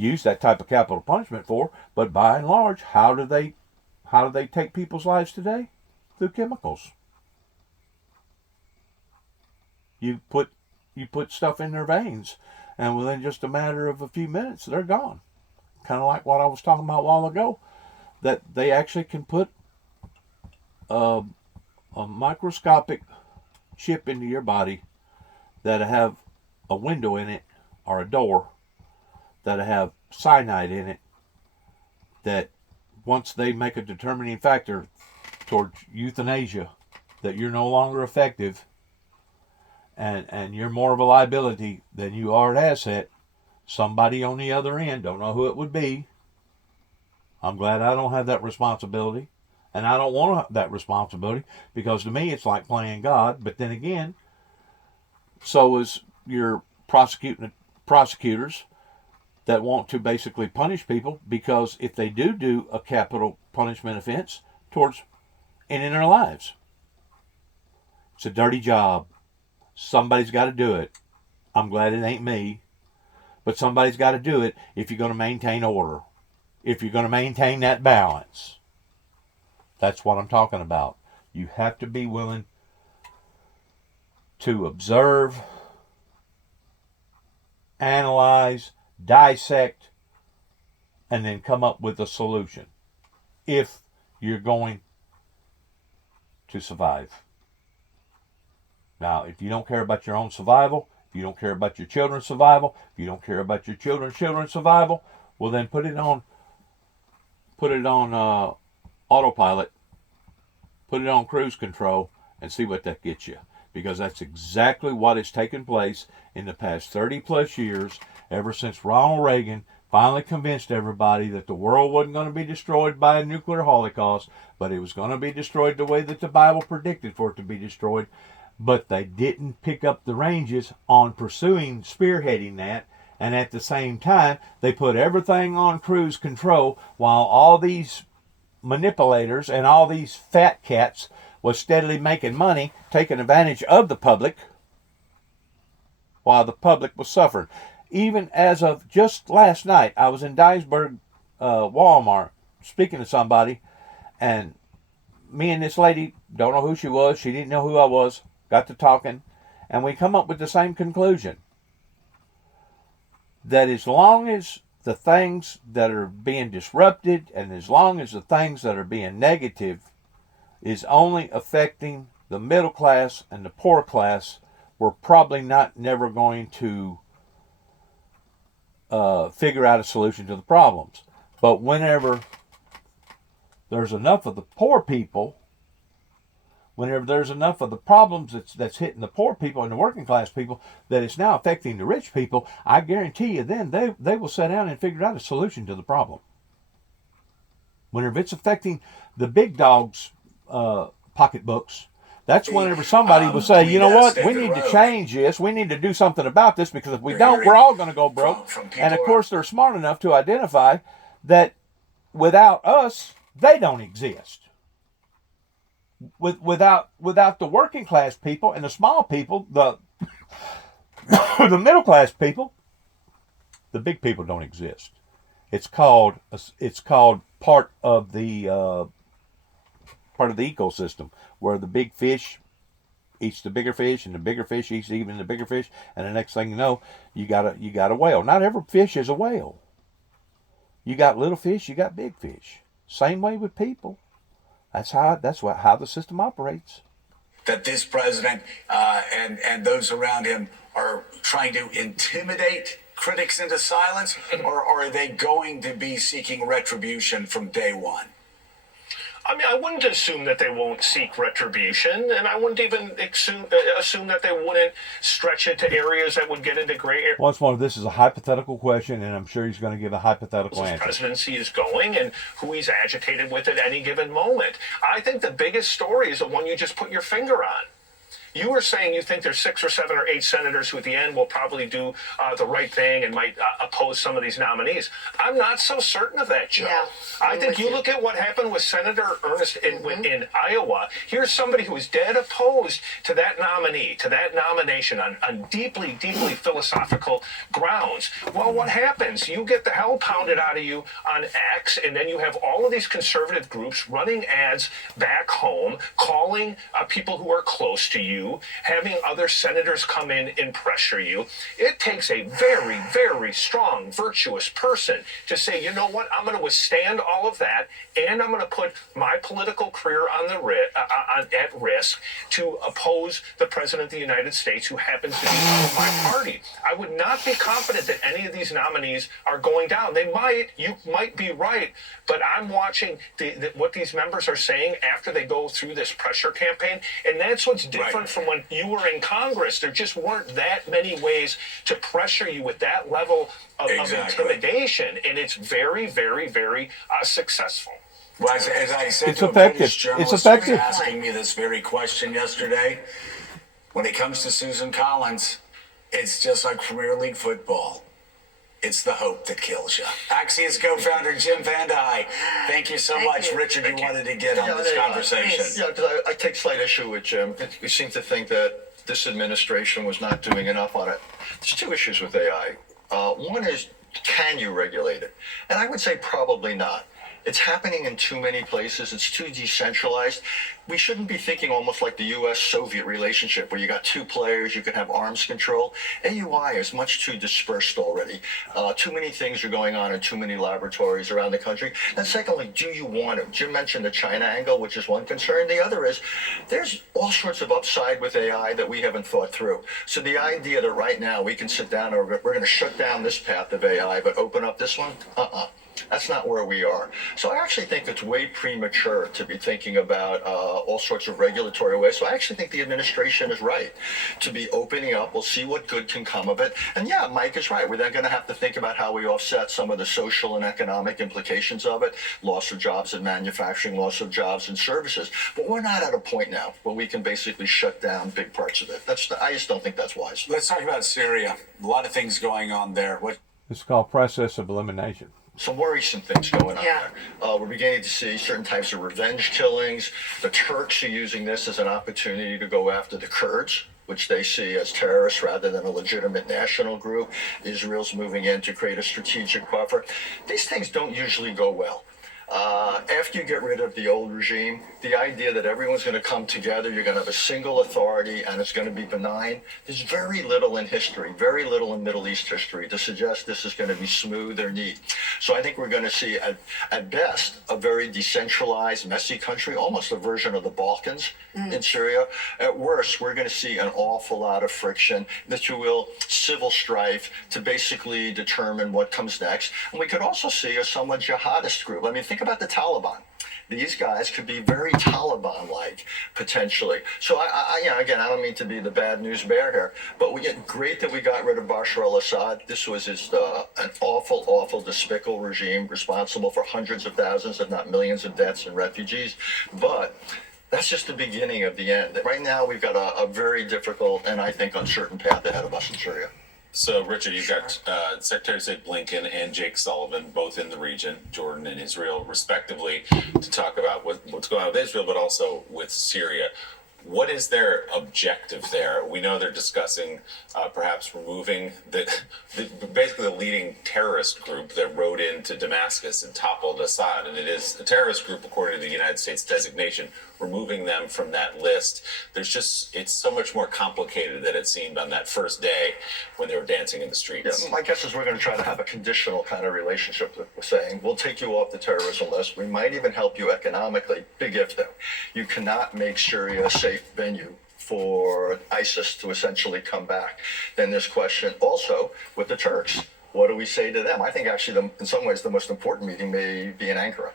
use that type of capital punishment for. But by and large, how do they take people's lives today? Through chemicals. You put stuff in their veins, and within just a matter of a few minutes, they're gone. Kind of like what I was talking about a while ago, that they actually can put a microscopic chip into your body that have a window in it or a door that have cyanide in it, that once they make a determining factor towards euthanasia, that you're no longer effective and you're more of a liability than you are an asset, somebody on the other end, don't know who it would be. I'm glad I don't have that responsibility, and I don't want that responsibility, because to me it's like playing God. But then again, so is your prosecutors that want to basically punish people, because if they do a capital punishment offense towards ending their lives, it's a dirty job. Somebody's got to do it. I'm glad it ain't me, but somebody's got to do it if you're going to maintain order, if you're going to maintain that balance. That's what I'm talking about. You have to be willing to observe, analyze, dissect, and then come up with a solution if you're going to survive. Now, if you don't care about your own survival, if you don't care about your children's survival, if you don't care about your children's survival, well then put it on autopilot, put it on cruise control, and see what that gets you. Because that's exactly what has taken place in the past 30 plus years, ever since Ronald Reagan finally convinced everybody that the world wasn't going to be destroyed by a nuclear holocaust, but it was going to be destroyed the way that the Bible predicted for it to be destroyed. But they didn't pick up the ranges on spearheading that, and at the same time, they put everything on cruise control while all these manipulators and all these fat cats was steadily making money, taking advantage of the public, while the public was suffering. Even as of just last night, I was in Dyersburg Walmart speaking to somebody, and me and this lady, don't know who she was, she didn't know who I was, got to talking, and we come up with the same conclusion. That as long as the things that are being disrupted, and as long as the things that are being negative is only affecting the middle class and the poor class, we're probably never going to figure out a solution to the problems. But whenever there's enough of the poor people, whenever there's enough of the problems that's hitting the poor people and the working class people, that it's now affecting the rich people, I guarantee you then they will sit down and figure out a solution to the problem. Whenever it's affecting the big dogs' pocketbooks, that's whenever somebody will say, you know what, we need to change this, we need to do something about this, because if we don't, we're all going to go broke. And of course, they're smart enough to identify that without us, they don't exist. Without the working class people and the small people, the middle class people, the big people don't exist. It's called part of the ecosystem, where the big fish eats the bigger fish, and the bigger fish eats even the bigger fish, and the next thing you know, you got a whale. Not every fish is a whale. You got little fish, you got big fish. Same way with people. That's how the system operates. That this president and those around him are trying to intimidate critics into silence, or are they going to be seeking retribution from day one? I mean, I wouldn't assume that they won't seek retribution, and I wouldn't even assume that they wouldn't stretch it to areas that would get into gray areas. Once more, this is a hypothetical question, and I'm sure he's going to give a hypothetical answer. His presidency is going and who he's agitated with at any given moment. I think the biggest story is the one you just put your finger on. You were saying you think there's 6 or 7 or 8 senators who at the end will probably do the right thing and might oppose some of these nominees. I'm not so certain of that, Joe. Yeah, I think you look at what happened with Senator Ernest in Iowa. Here's somebody who is dead opposed to that nominee, to that nomination on deeply, deeply philosophical grounds. Well, what happens? You get the hell pounded out of you on X, and then you have all of these conservative groups running ads back home, calling people who are close to you, having other senators come in and pressure you. It takes a very, very strong, virtuous person to say, you know what, I'm going to withstand all of that, and I'm going to put my political career on at risk to oppose the President of the United States, who happens to be from my party. I would not be confident that any of these nominees are going down. You might be right, but I'm watching what these members are saying after they go through this pressure campaign, and that's what's different from when you were in Congress. There just weren't that many ways to pressure you with that level of intimidation, and it's very, very, very successful. Well, as I said It's to a effective. British journalist It's who was effective. asking me this very question yesterday, when it comes to Susan Collins, it's just like Premier League football. It's the hope that kills you. Axios co-founder Jim Vandehei, thank you so much. Richard, you wanted to get on this conversation. Yeah, because I take slight issue with Jim. We seem to think that this administration was not doing enough on it. There's two issues with AI. One is, can you regulate it? And I would say probably not. It's happening in too many places. It's too decentralized. We shouldn't be thinking almost like the U.S.-Soviet relationship where you got two players, you can have arms control. AUI is much too dispersed already. Too many things are going on in too many laboratories around the country. And secondly, do you want to? Jim mentioned the China angle, which is one concern. The other is there's all sorts of upside with AI that we haven't thought through. So the idea that right now we can sit down and we're going to shut down this path of AI but open up this one, that's not where we are. So I actually think it's way premature to be thinking about all sorts of regulatory ways. So I actually think the administration is right to be opening up. We'll see what good can come of it. And yeah, Mike is right. We're then going to have to think about how we offset some of the social and economic implications of it, loss of jobs in manufacturing, loss of jobs in services. But we're not at a point now where we can basically shut down big parts of it. I just don't think that's wise. Let's talk about Syria. A lot of things going on there. It's called process of elimination. Some worrisome things going on there. We're beginning to see certain types of revenge killings. The Turks are using this as an opportunity to go after the Kurds, which they see as terrorists rather than a legitimate national group. Israel's moving in to create a strategic buffer. These things don't usually go well. After you get rid of the old regime, the idea that everyone's going to come together, you're going to have a single authority, and it's going to be benign, there's very little in history, very little in Middle East history to suggest this is going to be smooth or neat. So I think we're going to see, at best, a very decentralized, messy country, almost a version of the Balkans in Syria. At worst, we're going to see an awful lot of friction, that you will, civil strife to basically determine what comes next. And we could also see a somewhat jihadist group. I mean, think about the Taliban. These guys could be very Taliban-like, potentially. So, again, I don't mean to be the bad news bear here, but great that we got rid of Bashar al-Assad. This was an awful, awful, despicable regime responsible for hundreds of thousands, if not millions of deaths and refugees. But that's just the beginning of the end. Right now, we've got a very difficult and, I think, uncertain path ahead of us in Syria. So, Richard, you've got Secretary of State Blinken and Jake Sullivan, both in the region, Jordan and Israel, respectively, to talk about what's going on with Israel, but also with Syria. What is their objective there? We know they're discussing perhaps removing basically the leading terrorist group that rode into Damascus and toppled Assad. And it is a terrorist group, according to the United States designation, removing them from that list. It's so much more complicated than it seemed on that first day when they were dancing in the streets. Yeah, my guess is we're going to try to have a conditional kind of relationship with saying, we'll take you off the terrorism list. We might even help you economically. Big if, though. You cannot make Syria a safe venue for ISIS to essentially come back. Then there's question also with the Turks. What do we say to them? I think actually, in some ways, the most important meeting may be in Ankara.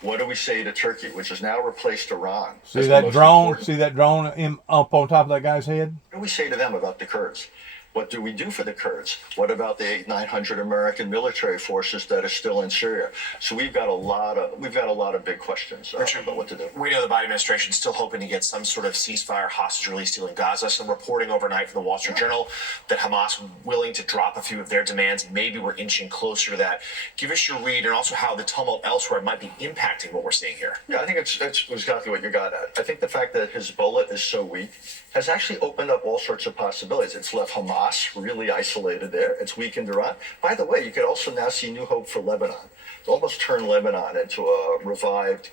What do we say to Turkey, which has now replaced Iran? See that drone? See that drone up on top of that guy's head? What do we say to them about the Kurds? What do we do for the Kurds? What about the 900 American military forces that are still in Syria? So we've got a lot of big questions about what to do. We know the Biden administration is still hoping to get some sort of ceasefire, hostage release deal in Gaza. Some reporting overnight from the Wall Street Journal that Hamas willing to drop a few of their demands. Maybe we're inching closer to that. Give us your read, and also how the tumult elsewhere might be impacting what we're seeing here. Yeah, I think it's exactly what you got at. I think the fact that Hezbollah is so weak has actually opened up all sorts of possibilities. It's left Hamas Hamas really isolated there. It's weakened Iran. By the way, you could also now see new hope for Lebanon. It's almost turned Lebanon into a revived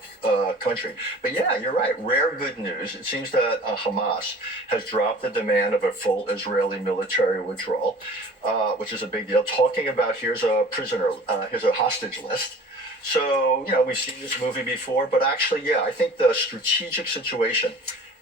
country. But yeah, you're right. Rare good news. It seems that Hamas has dropped the demand of a full Israeli military withdrawal, which is a big deal. Talking about here's a hostage list. So, we've seen this movie before, but actually, yeah, I think the strategic situation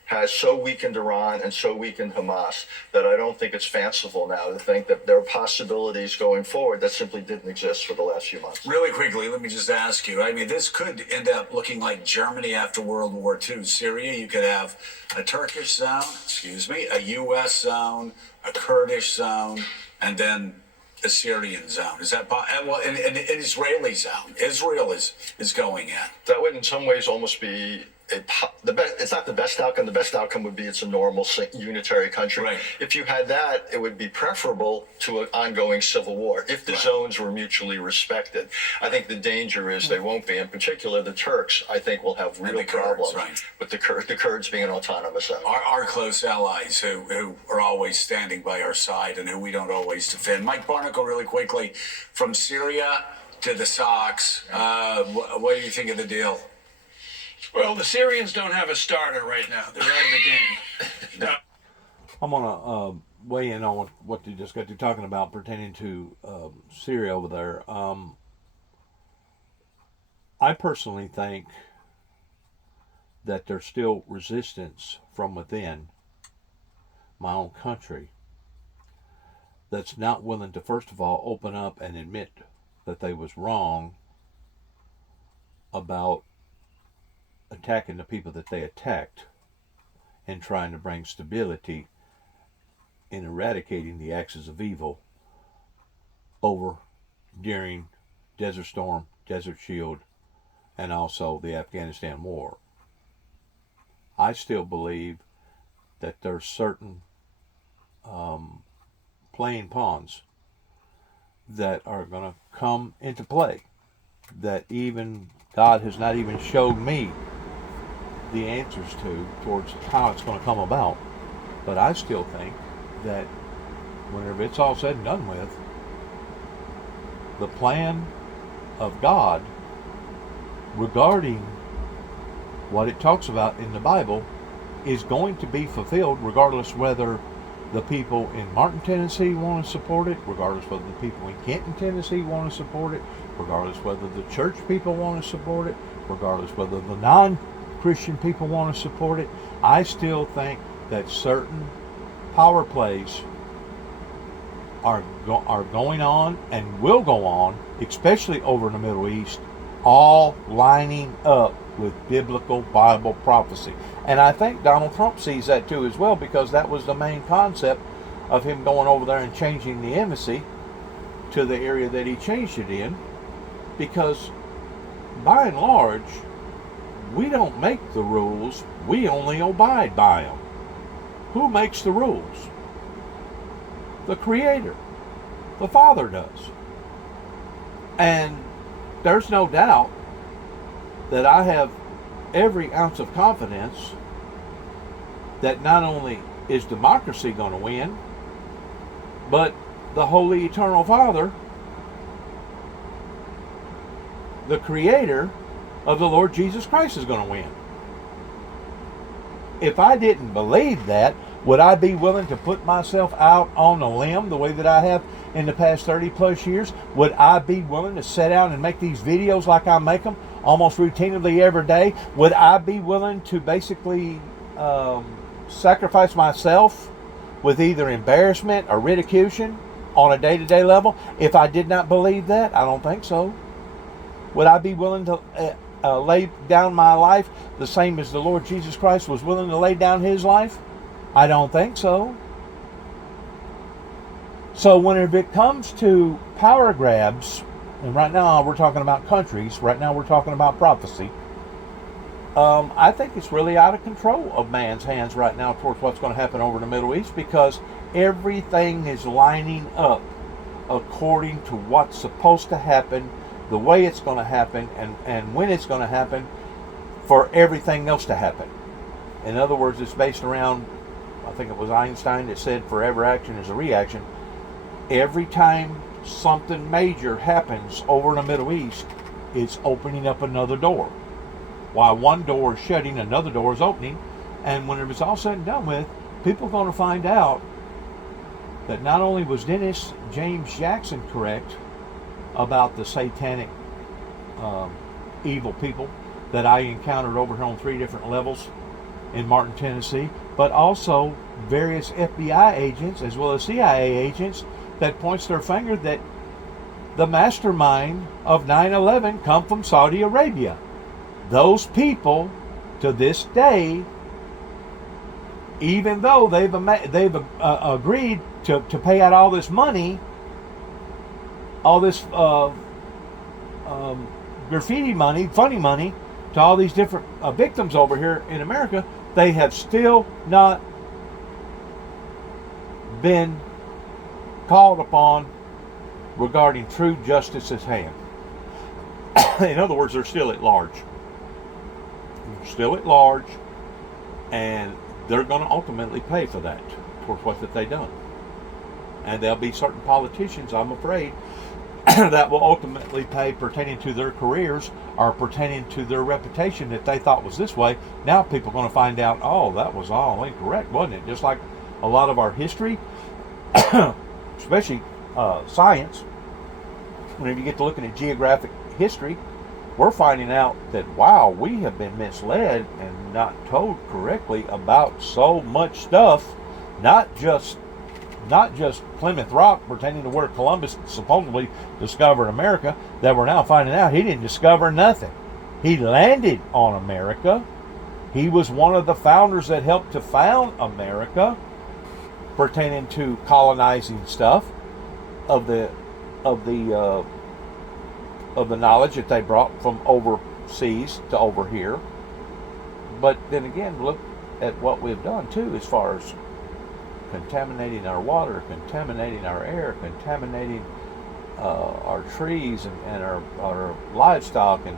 has so weakened Iran and so weakened Hamas that I don't think it's fanciful now to think that there are possibilities going forward that simply didn't exist for the last few months. Really quickly, let me just ask you. I mean, this could end up looking like Germany after World War II. Syria, you could have a Turkish zone, a U.S. zone, a Kurdish zone, and then a Syrian zone. Is that an Israeli zone? Israel is going in. That would in some ways almost be it's not the best outcome. The best outcome would be it's a normal unitary country. Right. If you had that, it would be preferable to an ongoing civil war if the zones were mutually respected. I think the danger is they won't be. In particular, the Turks, I think, will have real problems with the Kurds being an autonomous zone. Our close allies who are always standing by our side and who we don't always defend. Mike Barnicle, really quickly, from Syria to the Sox, what do you think of the deal? Well, the Syrians don't have a starter right now. They're out of the game. I'm going to weigh in on what you just got to talking about pertaining to Syria over there. I personally think that there's still resistance from within my own country that's not willing to, first of all, open up and admit that they was wrong about attacking the people that they attacked and trying to bring stability in eradicating the axis of evil over during Desert Storm, Desert Shield, and also the Afghanistan war. I still believe that there's certain playing pawns that are going to come into play that even God has not even showed me the answers towards how it's going to come about. But I still think that whenever it's all said and done with, the plan of God regarding what it talks about in the Bible is going to be fulfilled regardless whether the people in Martin, Tennessee want to support it, regardless whether the people in Kenton, Tennessee want to support it, regardless whether the church people want to support it, regardless whether the non-Christian people want to support it. I still think that certain power plays are going on and will go on, especially over in the Middle East, all lining up with biblical Bible prophecy. And I think Donald Trump sees that too as well, because that was the main concept of him going over there and changing the embassy to the area that he changed it in, because by and large, we don't make the rules, we only abide by them. Who makes the rules? The Creator. The Father does. And there's no doubt that I have every ounce of confidence that not only is democracy going to win, but the Holy Eternal Father, the Creator of the Lord Jesus Christ, is going to win. If I didn't believe that, would I be willing to put myself out on a limb the way that I have in the past 30 plus years? Would I be willing to sit down and make these videos like I make them almost routinely every day? Would I be willing to basically sacrifice myself with either embarrassment or ridicule on a day-to-day level if I did not believe that? I don't think so. Would I be willing to lay down my life the same as the Lord Jesus Christ was willing to lay down his life? I don't think so. So whenever it comes to power grabs, and right now we're talking about countries, right now we're talking about prophecy, I think it's really out of control of man's hands right now towards what's going to happen over in the Middle East, because everything is lining up according to what's supposed to happen, the way it's going to happen, and when it's going to happen for everything else to happen. In other words, it's based around I think it was Einstein that said forever action is a reaction. Every time something major happens over in the Middle East, it's opening up another door. While one door is shutting, another door is opening. And when it was all said and done with, people are going to find out that not only was Dennis James Jackson correct about the satanic evil people that I encountered over here on 3 different levels in Martin, Tennessee, but also various FBI agents as well as CIA agents that points their finger that the mastermind of 9/11 come from Saudi Arabia. Those people, to this day, even though they've agreed to pay out all this money, all this graffiti money, funny money, to all these different victims over here in America, they have still not been called upon regarding true justice's hand. In other words, they're still at large. They're still at large, and they're going to ultimately pay for that, for what that they've done. And there'll be certain politicians, I'm afraid, that will ultimately pay pertaining to their careers or pertaining to their reputation that they thought was this way. Now people are going to find out, oh, that was all incorrect, wasn't it? Just like a lot of our history, especially science, whenever you get to looking at geographic history, we're finding out that, wow, we have been misled and not told correctly about so much stuff, not just Plymouth Rock pertaining to where Columbus supposedly discovered America, that we're now finding out he didn't discover nothing. He landed on America. He was one of the founders that helped to found America pertaining to colonizing stuff of the knowledge that they brought from overseas to over here. But then again, look at what we've done too, as far as contaminating our water, contaminating our air, contaminating our trees and our livestock and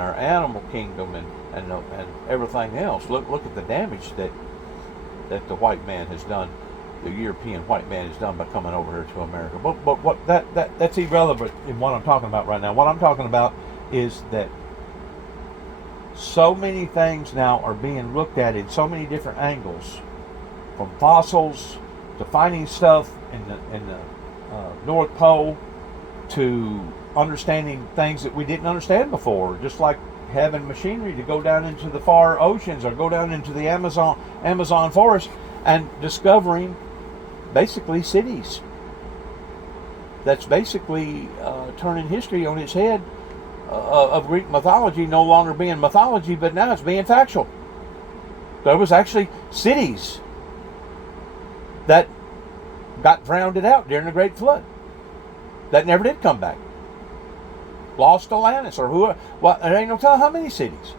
our animal kingdom and everything else. Look at the damage that the white man has done, the European white man has done by coming over here to America. But what that's irrelevant in what I'm talking about right now. What I'm talking about is that so many things now are being looked at in so many different angles, from fossils to finding stuff in the North Pole to understanding things that we didn't understand before, just like having machinery to go down into the far oceans or go down into the Amazon forest and discovering basically cities. That's basically turning history on its head, of Greek mythology no longer being mythology, but now it's being factual. There was actually cities that got drowned out during the Great Flood that never did come back. Lost Atlantis or who? Well, there ain't no telling how many cities.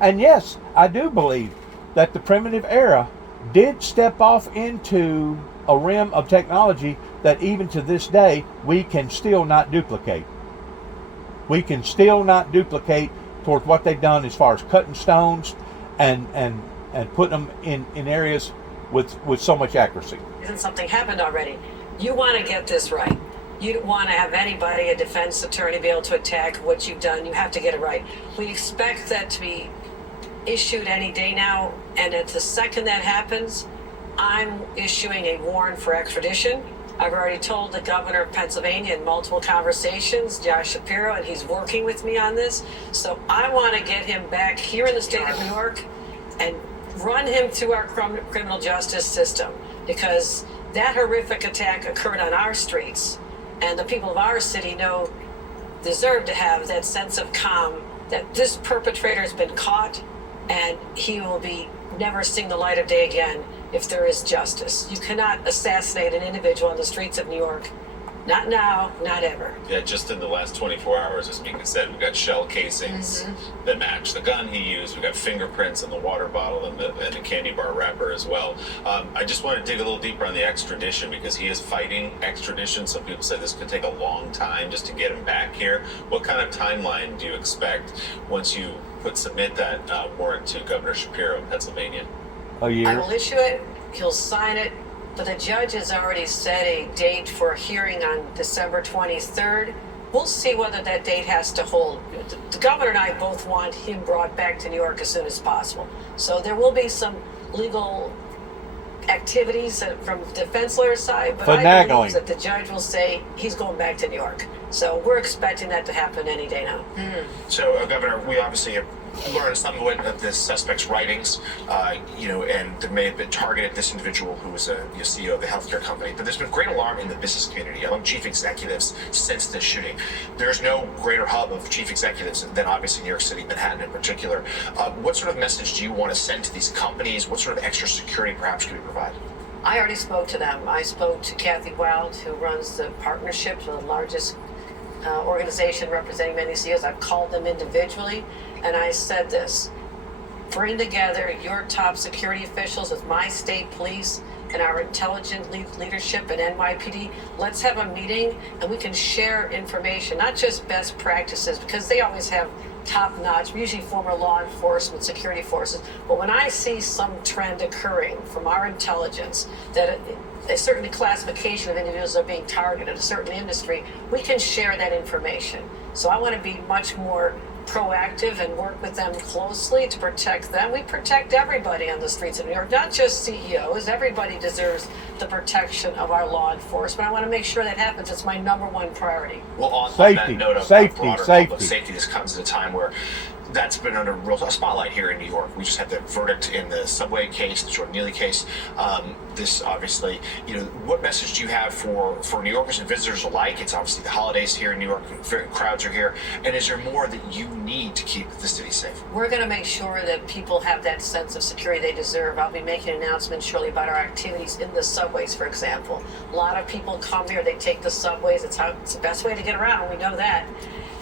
And yes, I do believe that the primitive era did step off into a realm of technology that even to this day we can still not duplicate. We can still not duplicate towards what they've done as far as cutting stones and putting them in areas with so much accuracy. Isn't something happened already? You want to get this right. You don't want to have anybody, a defense attorney, be able to attack what you've done. You have to get it right. We expect that to be issued any day now, and at the second that happens, I'm issuing a warrant for extradition. I've already told the governor of Pennsylvania in multiple conversations, Josh Shapiro, and he's working with me on this. So I want to get him back here in the state of New York and run him through our criminal justice system, because that horrific attack occurred on our streets, and the people of our city deserve to have that sense of calm that this perpetrator has been caught and he will be never seeing the light of day again if there is justice. You cannot assassinate an individual on the streets of New York. Not now, not ever. Yeah, just in the last 24 hours, as Mika said, we've got shell casings that match the gun he used. We've got fingerprints in the water bottle and the candy bar wrapper as well. I just want to dig a little deeper on the extradition, because he is fighting extradition. Some people say this could take a long time just to get him back here. What kind of timeline do you expect once you submit that warrant to Governor Shapiro of Pennsylvania? A year. I will issue it, he'll sign it, but the judge has already set a date for a hearing on December 23rd. We'll see whether that date has to hold. The governor and I both want him brought back to New York as soon as possible. So there will be some legal activities from the defense lawyer's side, but I believe that the judge will say he's going back to New York. So we're expecting that to happen any day now. So, Governor, we obviously have learned somewhat of this suspect's writings, and there may have been targeted this individual who was a CEO of a healthcare company. But there's been great alarm in the business community among chief executives since this shooting. There's no greater hub of chief executives than obviously New York City, Manhattan in particular. What sort of message do you want to send to these companies? What sort of extra security perhaps could be provided? I already spoke to them. I spoke to Kathy Wild, who runs the partnership, the largest organization representing many CEOs. I've called them individually, and I said this: bring together your top security officials with my state police and our intelligent leadership at NYPD. Let's have a meeting and we can share information, not just best practices, because they always have top-notch, usually former law enforcement, security forces. But when I see some trend occurring from our intelligence that a certain classification of individuals are being targeted, a certain industry, we can share that information. So I want to be much more proactive and work with them closely to protect them. We protect everybody on the streets of New York, not just CEOs. Everybody deserves the protection of our law enforcement. I want to make sure that happens. It's my number one priority. Well, on Safety, that note of safety, broader safety. public safety, this comes at a time where that's been under real spotlight here in New York. We just had the verdict in the subway case, the Jordan Neely case. This obviously, what message do you have for New Yorkers and visitors alike? It's obviously the holidays here in New York, crowds are here. And is there more that you need to keep the city safe? We're going to make sure that people have that sense of security they deserve. I'll be making announcements shortly about our activities in the subways, for example. A lot of people come here, they take the subways. It's the best way to get around, we know that.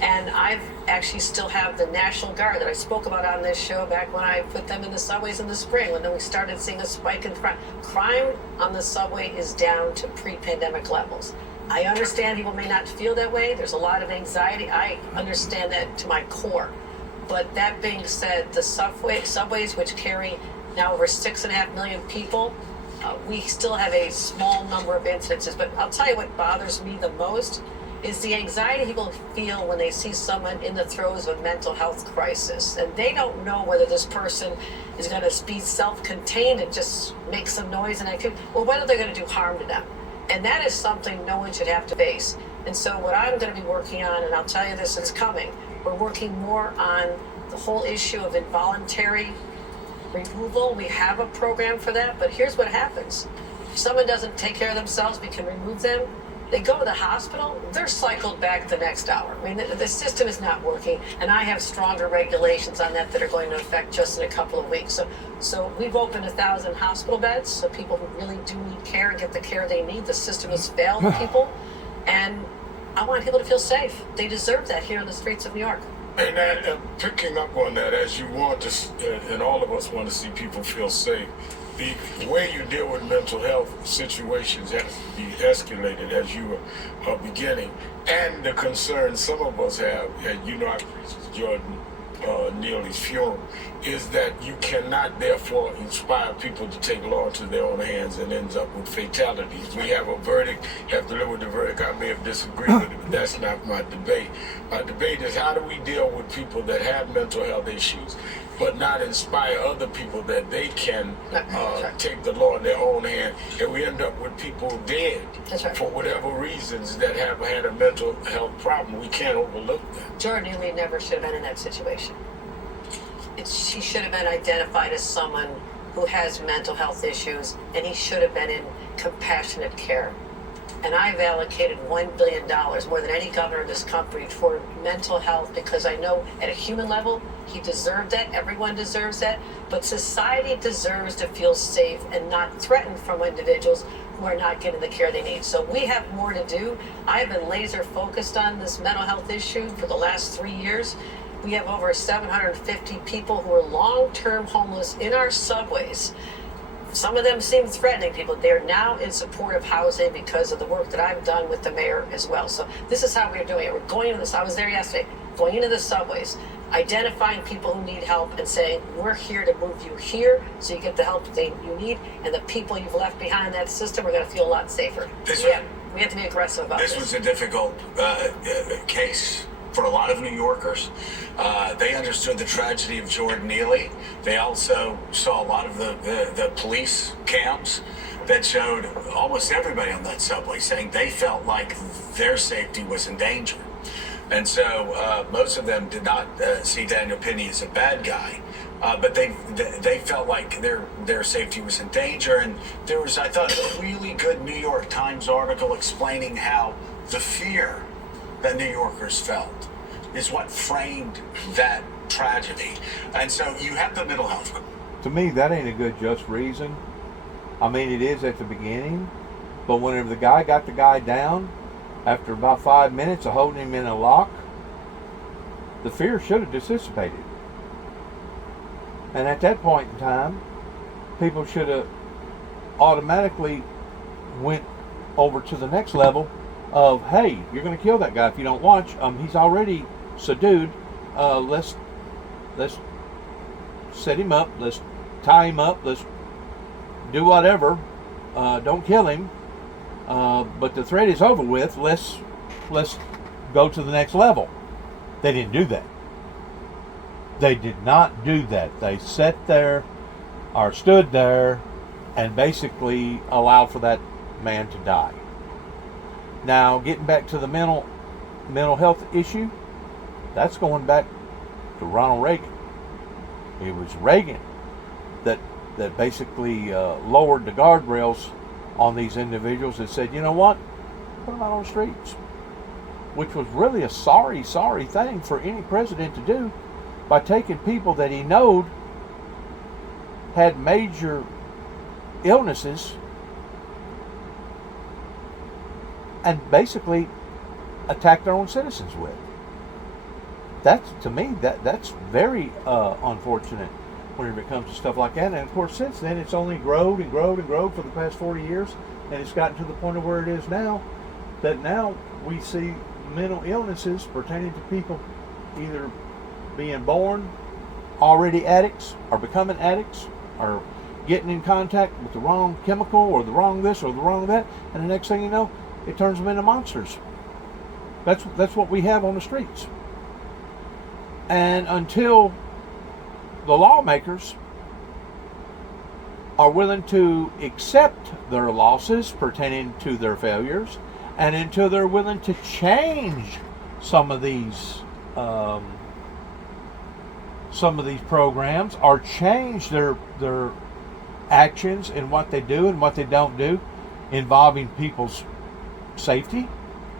And I've actually still have the National Guard that I spoke about on this show back when I put them in the subways in the spring, when we started seeing a spike in crime. Crime on the subway is down to pre-pandemic levels. I understand people may not feel that way. There's a lot of anxiety. I understand that to my core. But that being said, the subways, which carry now over 6.5 million people, we still have a small number of incidences. But I'll tell you what bothers me the most is the anxiety people feel when they see someone in the throes of a mental health crisis. And they don't know whether this person is going to be self-contained and just make some noise and activity, or whether they're going to do harm to them. And that is something no one should have to face. And so what I'm going to be working on, and I'll tell you this, it's coming, we're working more on the whole issue of involuntary removal. We have a program for that, but here's what happens. If someone doesn't take care of themselves, we can remove them. They go to the hospital, they're cycled back the next hour. I mean, the system is not working, and I have stronger regulations on that are going to affect just in a couple of weeks. So we've opened 1,000 hospital beds, so people who really do need care get the care they need. The system has failed people, and I want people to feel safe. They deserve that here in the streets of New York. And picking up on that, as you want to, and all of us want to see people feel safe, the way you deal with mental health situations has to be escalated as you are beginning. And the concern some of us have, and I preached Jordan Neely's funeral, is that you cannot therefore inspire people to take law into their own hands and ends up with fatalities. We have a verdict, you have to live with the verdict. I may have disagreed with it, but that's not my debate. My debate is, how do we deal with people that have mental health issues but not inspire other people that they can take the law in their own hand, and we end up with people dead for whatever reasons that have had a mental health problem. We can't overlook that. Jordan Neely never should have been in that situation. She should have been identified as someone who has mental health issues, and he should have been in compassionate care. And I've allocated $1 billion, more than any governor in this country, for mental health, because I know at a human level, he deserved that. Everyone deserves that. But society deserves to feel safe and not threatened from individuals who are not getting the care they need. So we have more to do. I've been laser focused on this mental health issue for the last 3 years. We have over 750 people who are long-term homeless in our subways. Some of them seem threatening people. They're now in supportive housing because of the work that I've done with the mayor as well. So this is how we're doing it. We're going to this. I was there yesterday. going into the subways, identifying people who need help and saying, we're here to move you here so you get the help that you need, and the people you've left behind in that system are going to feel a lot safer. We have to be aggressive about this. This was a difficult case for a lot of New Yorkers. They understood the tragedy of Jordan Neely. They also saw a lot of the police cams that showed almost everybody on that subway saying they felt like their safety was in danger. And so most of them did not see Daniel Penny as a bad guy. But they felt like their safety was in danger. And there was, I thought, a really good New York Times article explaining how the fear that New Yorkers felt is what framed that tragedy. And so you have the mental health. To me, that ain't a good just reason. I mean, it is at the beginning, but whenever the guy got the guy down, after about 5 minutes of holding him in a lock, the fear should have dissipated. And at that point in time, people should have automatically went over to the next level of, hey, you're going to kill that guy if you don't watch. He's already subdued. Let's set him up. Let's tie him up. Let's do whatever. Don't kill him. But the threat is over with. Let's go to the next level. They didn't do that. They did not do that. They sat there or stood there and basically allowed for that man to die. Now, getting back to the mental health issue, that's going back to Ronald Reagan. It was Reagan that basically lowered the guardrails on these individuals and said, you know what, put them out on the streets, which was really a sorry thing for any president to do, by taking people that he knowed had major illnesses and basically attack their own citizens with. That's, to me, that's very unfortunate whenever it comes to stuff like that. And of course, since then, it's only grown and grown and grown for the past 40 years, and it's gotten to the point of where it is now, that now we see mental illnesses pertaining to people either being born already addicts, or becoming addicts, or getting in contact with the wrong chemical, or the wrong this, or the wrong that, and the next thing you know, it turns them into monsters. That's what we have on the streets. And until the lawmakers are willing to accept their losses pertaining to their failures, and until they're willing to change some of these programs, or change their actions and what they do and what they don't do involving people's safety,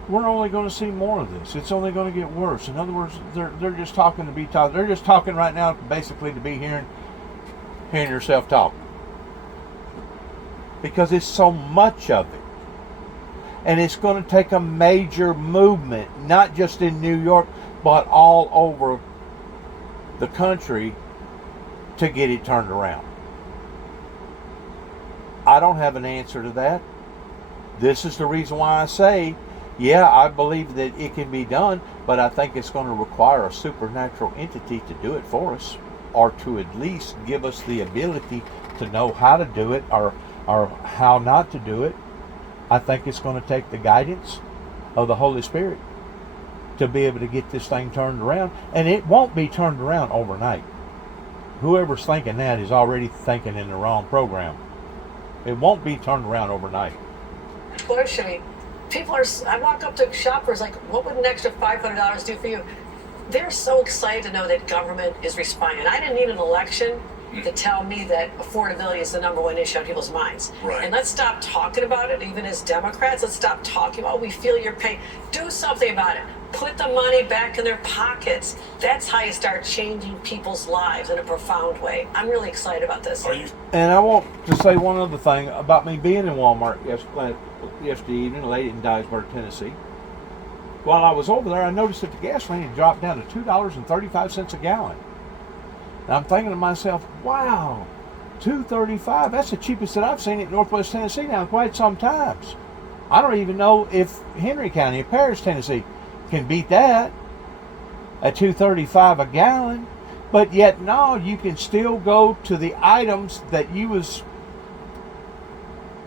we're only going to see more of this. It's only going to get worse. In other words, they're just talking to be taught. They're just talking right now basically to be hearing yourself talk, because it's so much of it. And it's going to take a major movement, not just in New York, but all over the country, to get it turned around. I don't have an answer to that. This is the reason why I say, yeah, I believe that it can be done, but I think it's going to require a supernatural entity to do it for us, or to at least give us the ability to know how to do it, or how not to do it. I think it's going to take the guidance of the Holy Spirit to be able to get this thing turned around. And it won't be turned around overnight. Whoever's thinking that is already thinking in the wrong program. It won't be turned around overnight. Unfortunately, I walk up to shoppers like, what would an extra $500 do for you? They're so excited to know that government is responding. I didn't need an election to tell me that affordability is the number one issue on people's minds. Right. And let's stop talking about it, even as Democrats. Let's stop talking about, we feel your pain. Do something about it. Put the money back in their pockets. That's how you start changing people's lives in a profound way. I'm really excited about this. And I want to say one other thing about me being in Walmart yesterday evening, late in Dyersburg, Tennessee. While I was over there, I noticed that the gasoline had dropped down to $2.35 a gallon. And I'm thinking to myself, wow, $2.35, that's the cheapest that I've seen it in Northwest Tennessee now in quite some times. I don't even know if Henry County, Paris, Tennessee, can beat that. at $2.35 a gallon. But yet, no, you can still go to the items that you was.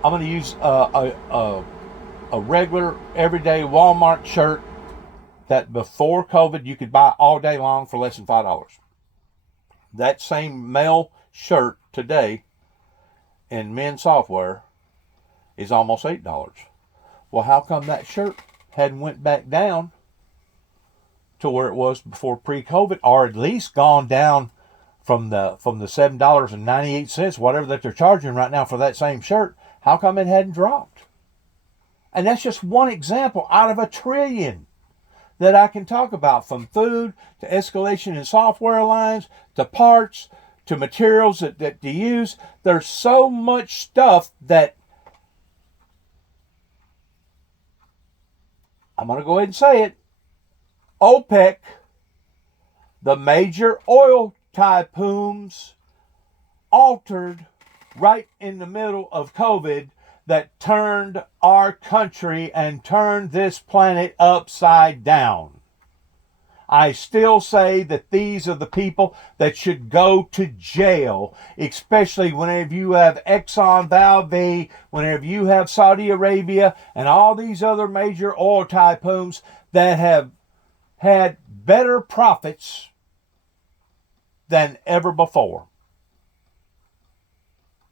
I'm going to use a regular, everyday Walmart shirt that before COVID you could buy all day long for less than $5. That same male shirt today in men's software is almost $8. Well, how come that shirt hadn't went back down to where it was before pre-COVID, or at least gone down from the $7.98, whatever that they're charging right now for that same shirt? How come it hadn't dropped? And that's just one example out of a trillion that I can talk about, from food to escalation in software lines to parts to materials that you use. There's so much stuff that I'm going to go ahead and say it. OPEC, the major oil tycoons, altered right in the middle of COVID, that turned our country and turned this planet upside down. I still say that these are the people that should go to jail, especially whenever you have Exxon Valdez, whenever you have Saudi Arabia, and all these other major oil tycoons that have had better profits than ever before.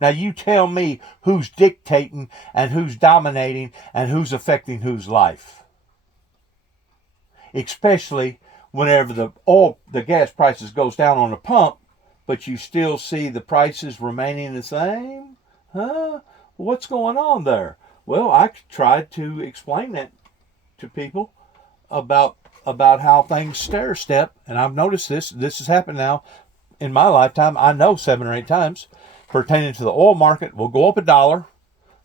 Now you tell me who's dictating and who's dominating and who's affecting whose life. Especially whenever the gas prices goes down on the pump, but you still see the prices remaining the same? Huh? What's going on there? Well, I tried to explain that to people about how things stair step, and I've noticed this has happened now in my lifetime, I know 7 or 8 times, pertaining to the oil market. Will go up $1,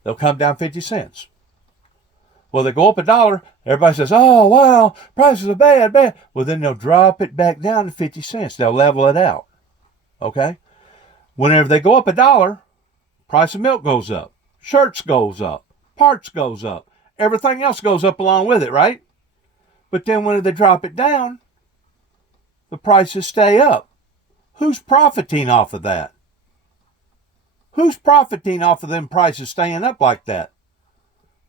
they'll come down 50 cents. Well, they go up $1, everybody says, oh, wow, prices are bad. Well, then they'll drop it back down to 50 cents. They'll level it out. Okay? Whenever they go up $1, price of milk goes up, shirts goes up, parts goes up, everything else goes up along with it, right? But then when they drop it down, the prices stay up. Who's profiting off of that? Who's profiting off of them prices staying up like that?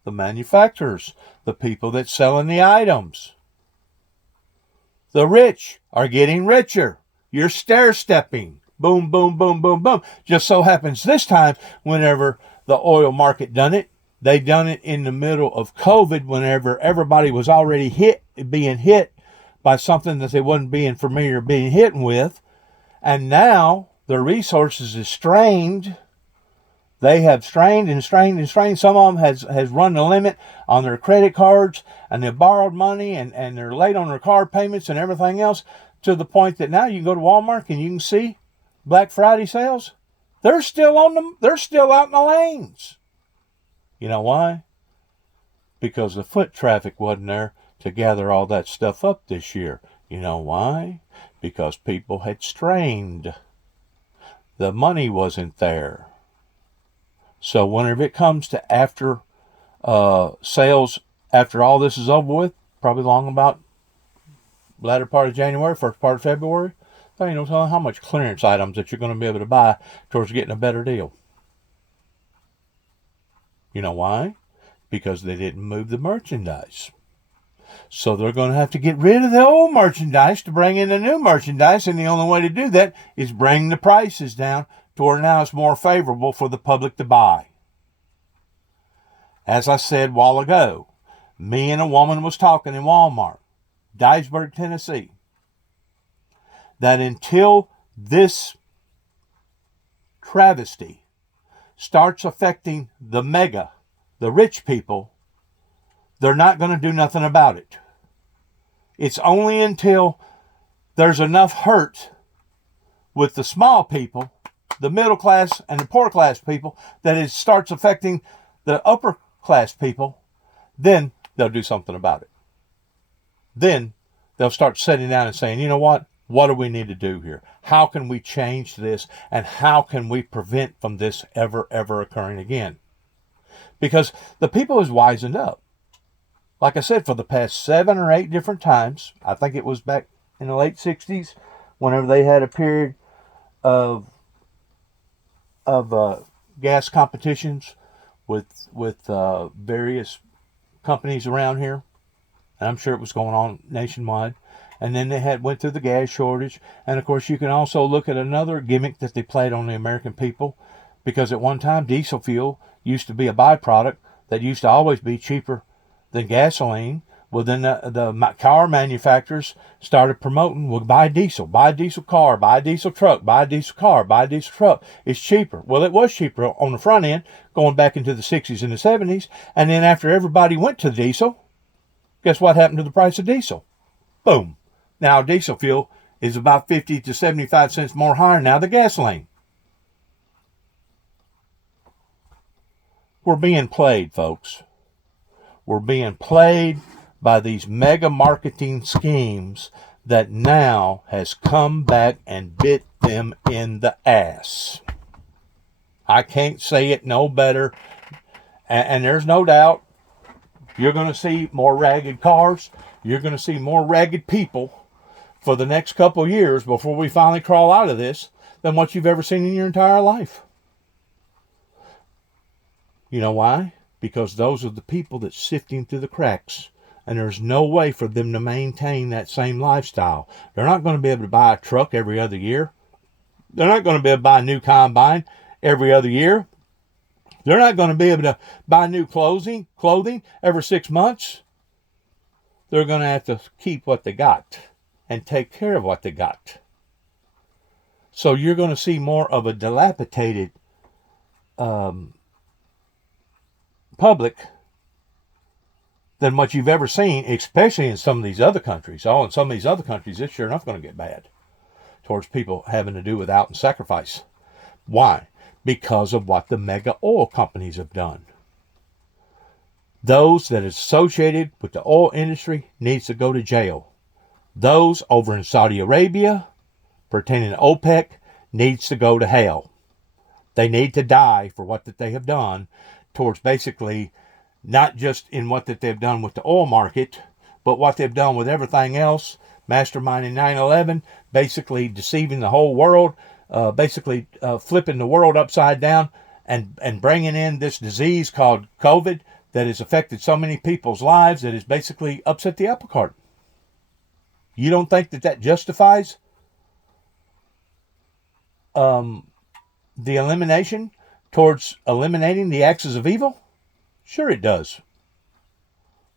The manufacturers, the people that's selling the items. The rich are getting richer. You're stair-stepping. Boom, boom, boom, boom, boom. Just so happens this time, whenever the oil market done it, they done it in the middle of COVID, whenever everybody was already being hit by something that they wasn't being familiar being hit with. And now their resources is strained. They have strained and strained and strained. Some of them has run the limit on their credit cards, and they've borrowed money, and they're late on their car payments and everything else, to the point that now you can go to Walmart and you can see Black Friday sales. They're still out in the lanes. You know why? Because the foot traffic wasn't there to gather all that stuff up this year. You know why? Because people had strained. The money wasn't there. So whenever it comes to after sales, after all this is over with, probably long about latter part of January, first part of February, there ain't no telling how much clearance items that you're going to be able to buy towards getting a better deal. You know why? Because they didn't move the merchandise. So they're going to have to get rid of the old merchandise to bring in the new merchandise, and the only way to do that is bring the prices down to where now it's more favorable for the public to buy. As I said a while ago, me and a woman was talking in Walmart, Dyersburg, Tennessee, that until this travesty starts affecting the rich people, they're not going to do nothing about it. It's only until there's enough hurt with the small people, the middle class and the poor class people, that it starts affecting the upper class people, then they'll do something about it. Then they'll start sitting down and saying, you know what? What do we need to do here? How can we change this? And how can we prevent from this ever occurring again? Because the people is wisened up. Like I said, for the past 7 or 8 different times, I think it was back in the late 60s, whenever they had a period of gas competitions with various companies around here, and I'm sure it was going on nationwide. And then they went through the gas shortage. And of course, you can also look at another gimmick that they played on the American people, because at one time diesel fuel used to be a byproduct that used to always be cheaper than gasoline. Well, then the car manufacturers started promoting, well, buy diesel car, buy diesel truck, buy diesel car, buy diesel truck. It's cheaper. Well, it was cheaper on the front end, going back into the 60s and the 70s. And then after everybody went to diesel, guess what happened to the price of diesel? Boom. Now diesel fuel is about 50 to 75 cents more higher now than gasoline. We're being played, folks. We're being played by these mega marketing schemes that now has come back and bit them in the ass. I can't say it no better. And there's no doubt you're going to see more ragged cars. You're going to see more ragged people for the next couple years before we finally crawl out of this than what you've ever seen in your entire life. You know why? Because those are the people that's sifting through the cracks. And there's no way for them to maintain that same lifestyle. They're not going to be able to buy a truck every other year. They're not going to be able to buy a new combine every other year. They're not going to be able to buy new clothing every 6 months. They're going to have to keep what they got and take care of what they got. So you're going to see more of a dilapidated public than what you've ever seen, especially in some of these other countries. Oh, in some of these other countries, it's sure enough going to get bad towards people having to do without and sacrifice. Why? Because of what the mega oil companies have done. Those that are associated with the oil industry needs to go to jail. Those over in Saudi Arabia, pertaining to OPEC, needs to go to hell. They need to die for what that they have done towards basically not just in what that they've done with the oil market, but what they've done with everything else, masterminding 9/11, basically deceiving the whole world, basically flipping the world upside down and bringing in this disease called COVID that has affected so many people's lives that has basically upset the apple cart. You don't think that justifies the elimination towards eliminating the axis of evil? Sure it does.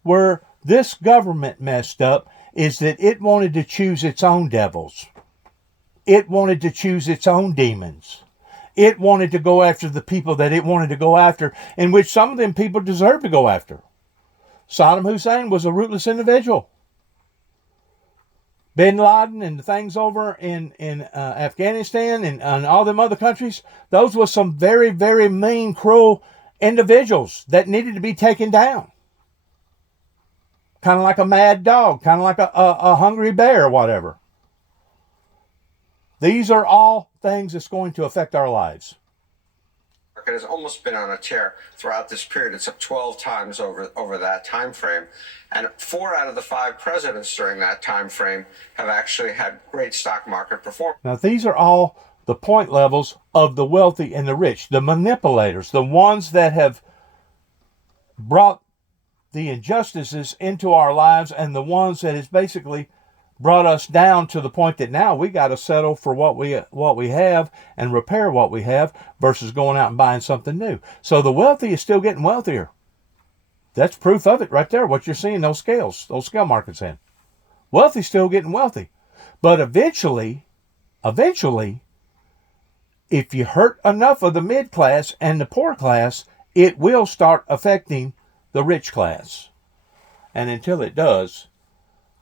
Where this government messed up is that it wanted to choose its own devils. It wanted to choose its own demons. It wanted to go after the people that it wanted to go after, in which some of them people deserve to go after. Saddam Hussein was a ruthless individual. Bin Laden and the things over in Afghanistan and all them other countries, those were some very, very mean, cruel individuals that needed to be taken down. Kind of like a mad dog, kind of like a hungry bear or whatever. These are all things that's going to affect our lives. It has almost been on a tear throughout this period. It's up 12 times over that time frame. And 4 out of the 5 presidents during that time frame have actually had great stock market performance. Now, these are all the point levels of the wealthy and the rich, the manipulators, the ones that have brought the injustices into our lives, and the ones that has basically brought us down to the point that now we got to settle for what we have and repair what we have versus going out and buying something new. So the wealthy is still getting wealthier. That's proof of it right there, what you're seeing those scale markets in. Wealthy's still getting wealthy. But eventually, if you hurt enough of the mid class and the poor class, it will start affecting the rich class. And until it does,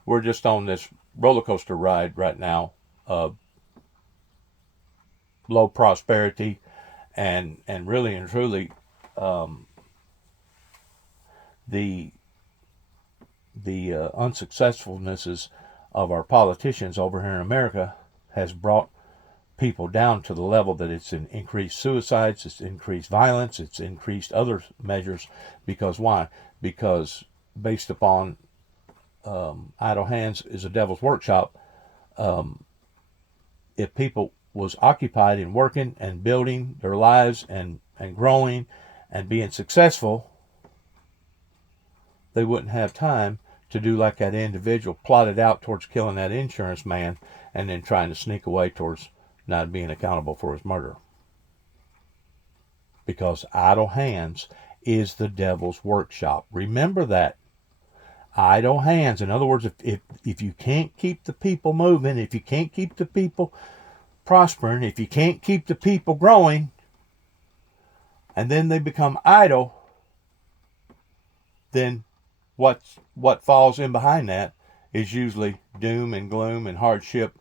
we're just on this roller coaster ride right now of low prosperity and really and truly the unsuccessfulnesses of our politicians over here in America has brought people down to the level that it's increased suicides, it's increased violence, it's increased other measures. Because why? Because based upon idle hands is a devil's workshop, if people was occupied in working and building their lives and growing and being successful, they wouldn't have time to do like that individual plotted out towards killing that insurance man and then trying to sneak away towards not being accountable for his murder. Because idle hands is the devil's workshop. Remember that. Idle hands. In other words, if you can't keep the people moving, if you can't keep the people prospering, if you can't keep the people growing, and then they become idle, then what falls in behind that is usually doom and gloom and hardship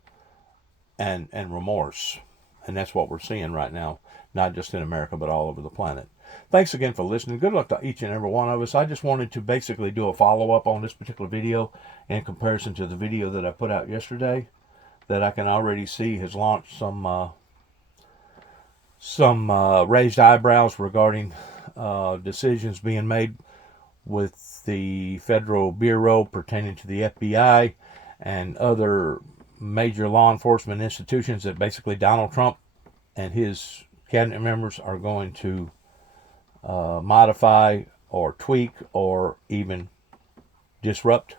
and remorse. And that's what we're seeing right now, not just in America, but all over the planet. Thanks again for listening. Good luck to each and every one of us. I just wanted to basically do a follow-up on this particular video in comparison to the video that I put out yesterday that I can already see has launched some raised eyebrows regarding decisions being made with the Federal Bureau pertaining to the FBI and other major law enforcement institutions that basically Donald Trump and his cabinet members are going to modify or tweak or even disrupt.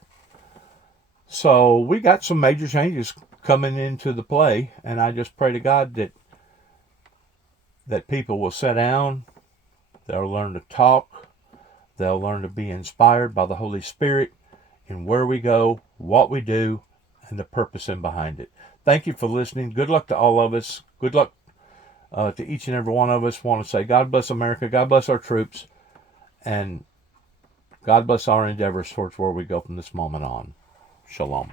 So we got some major changes coming into the play, and I just pray to God that people will sit down, they'll learn to talk, they'll learn to be inspired by the Holy Spirit in where we go, what we do, and the purpose in behind it. Thank you for listening. Good luck to all of us. Good luck to each and every one of us. Want to say God bless America, God bless our troops, and God bless our endeavors towards where we go from this moment on. Shalom.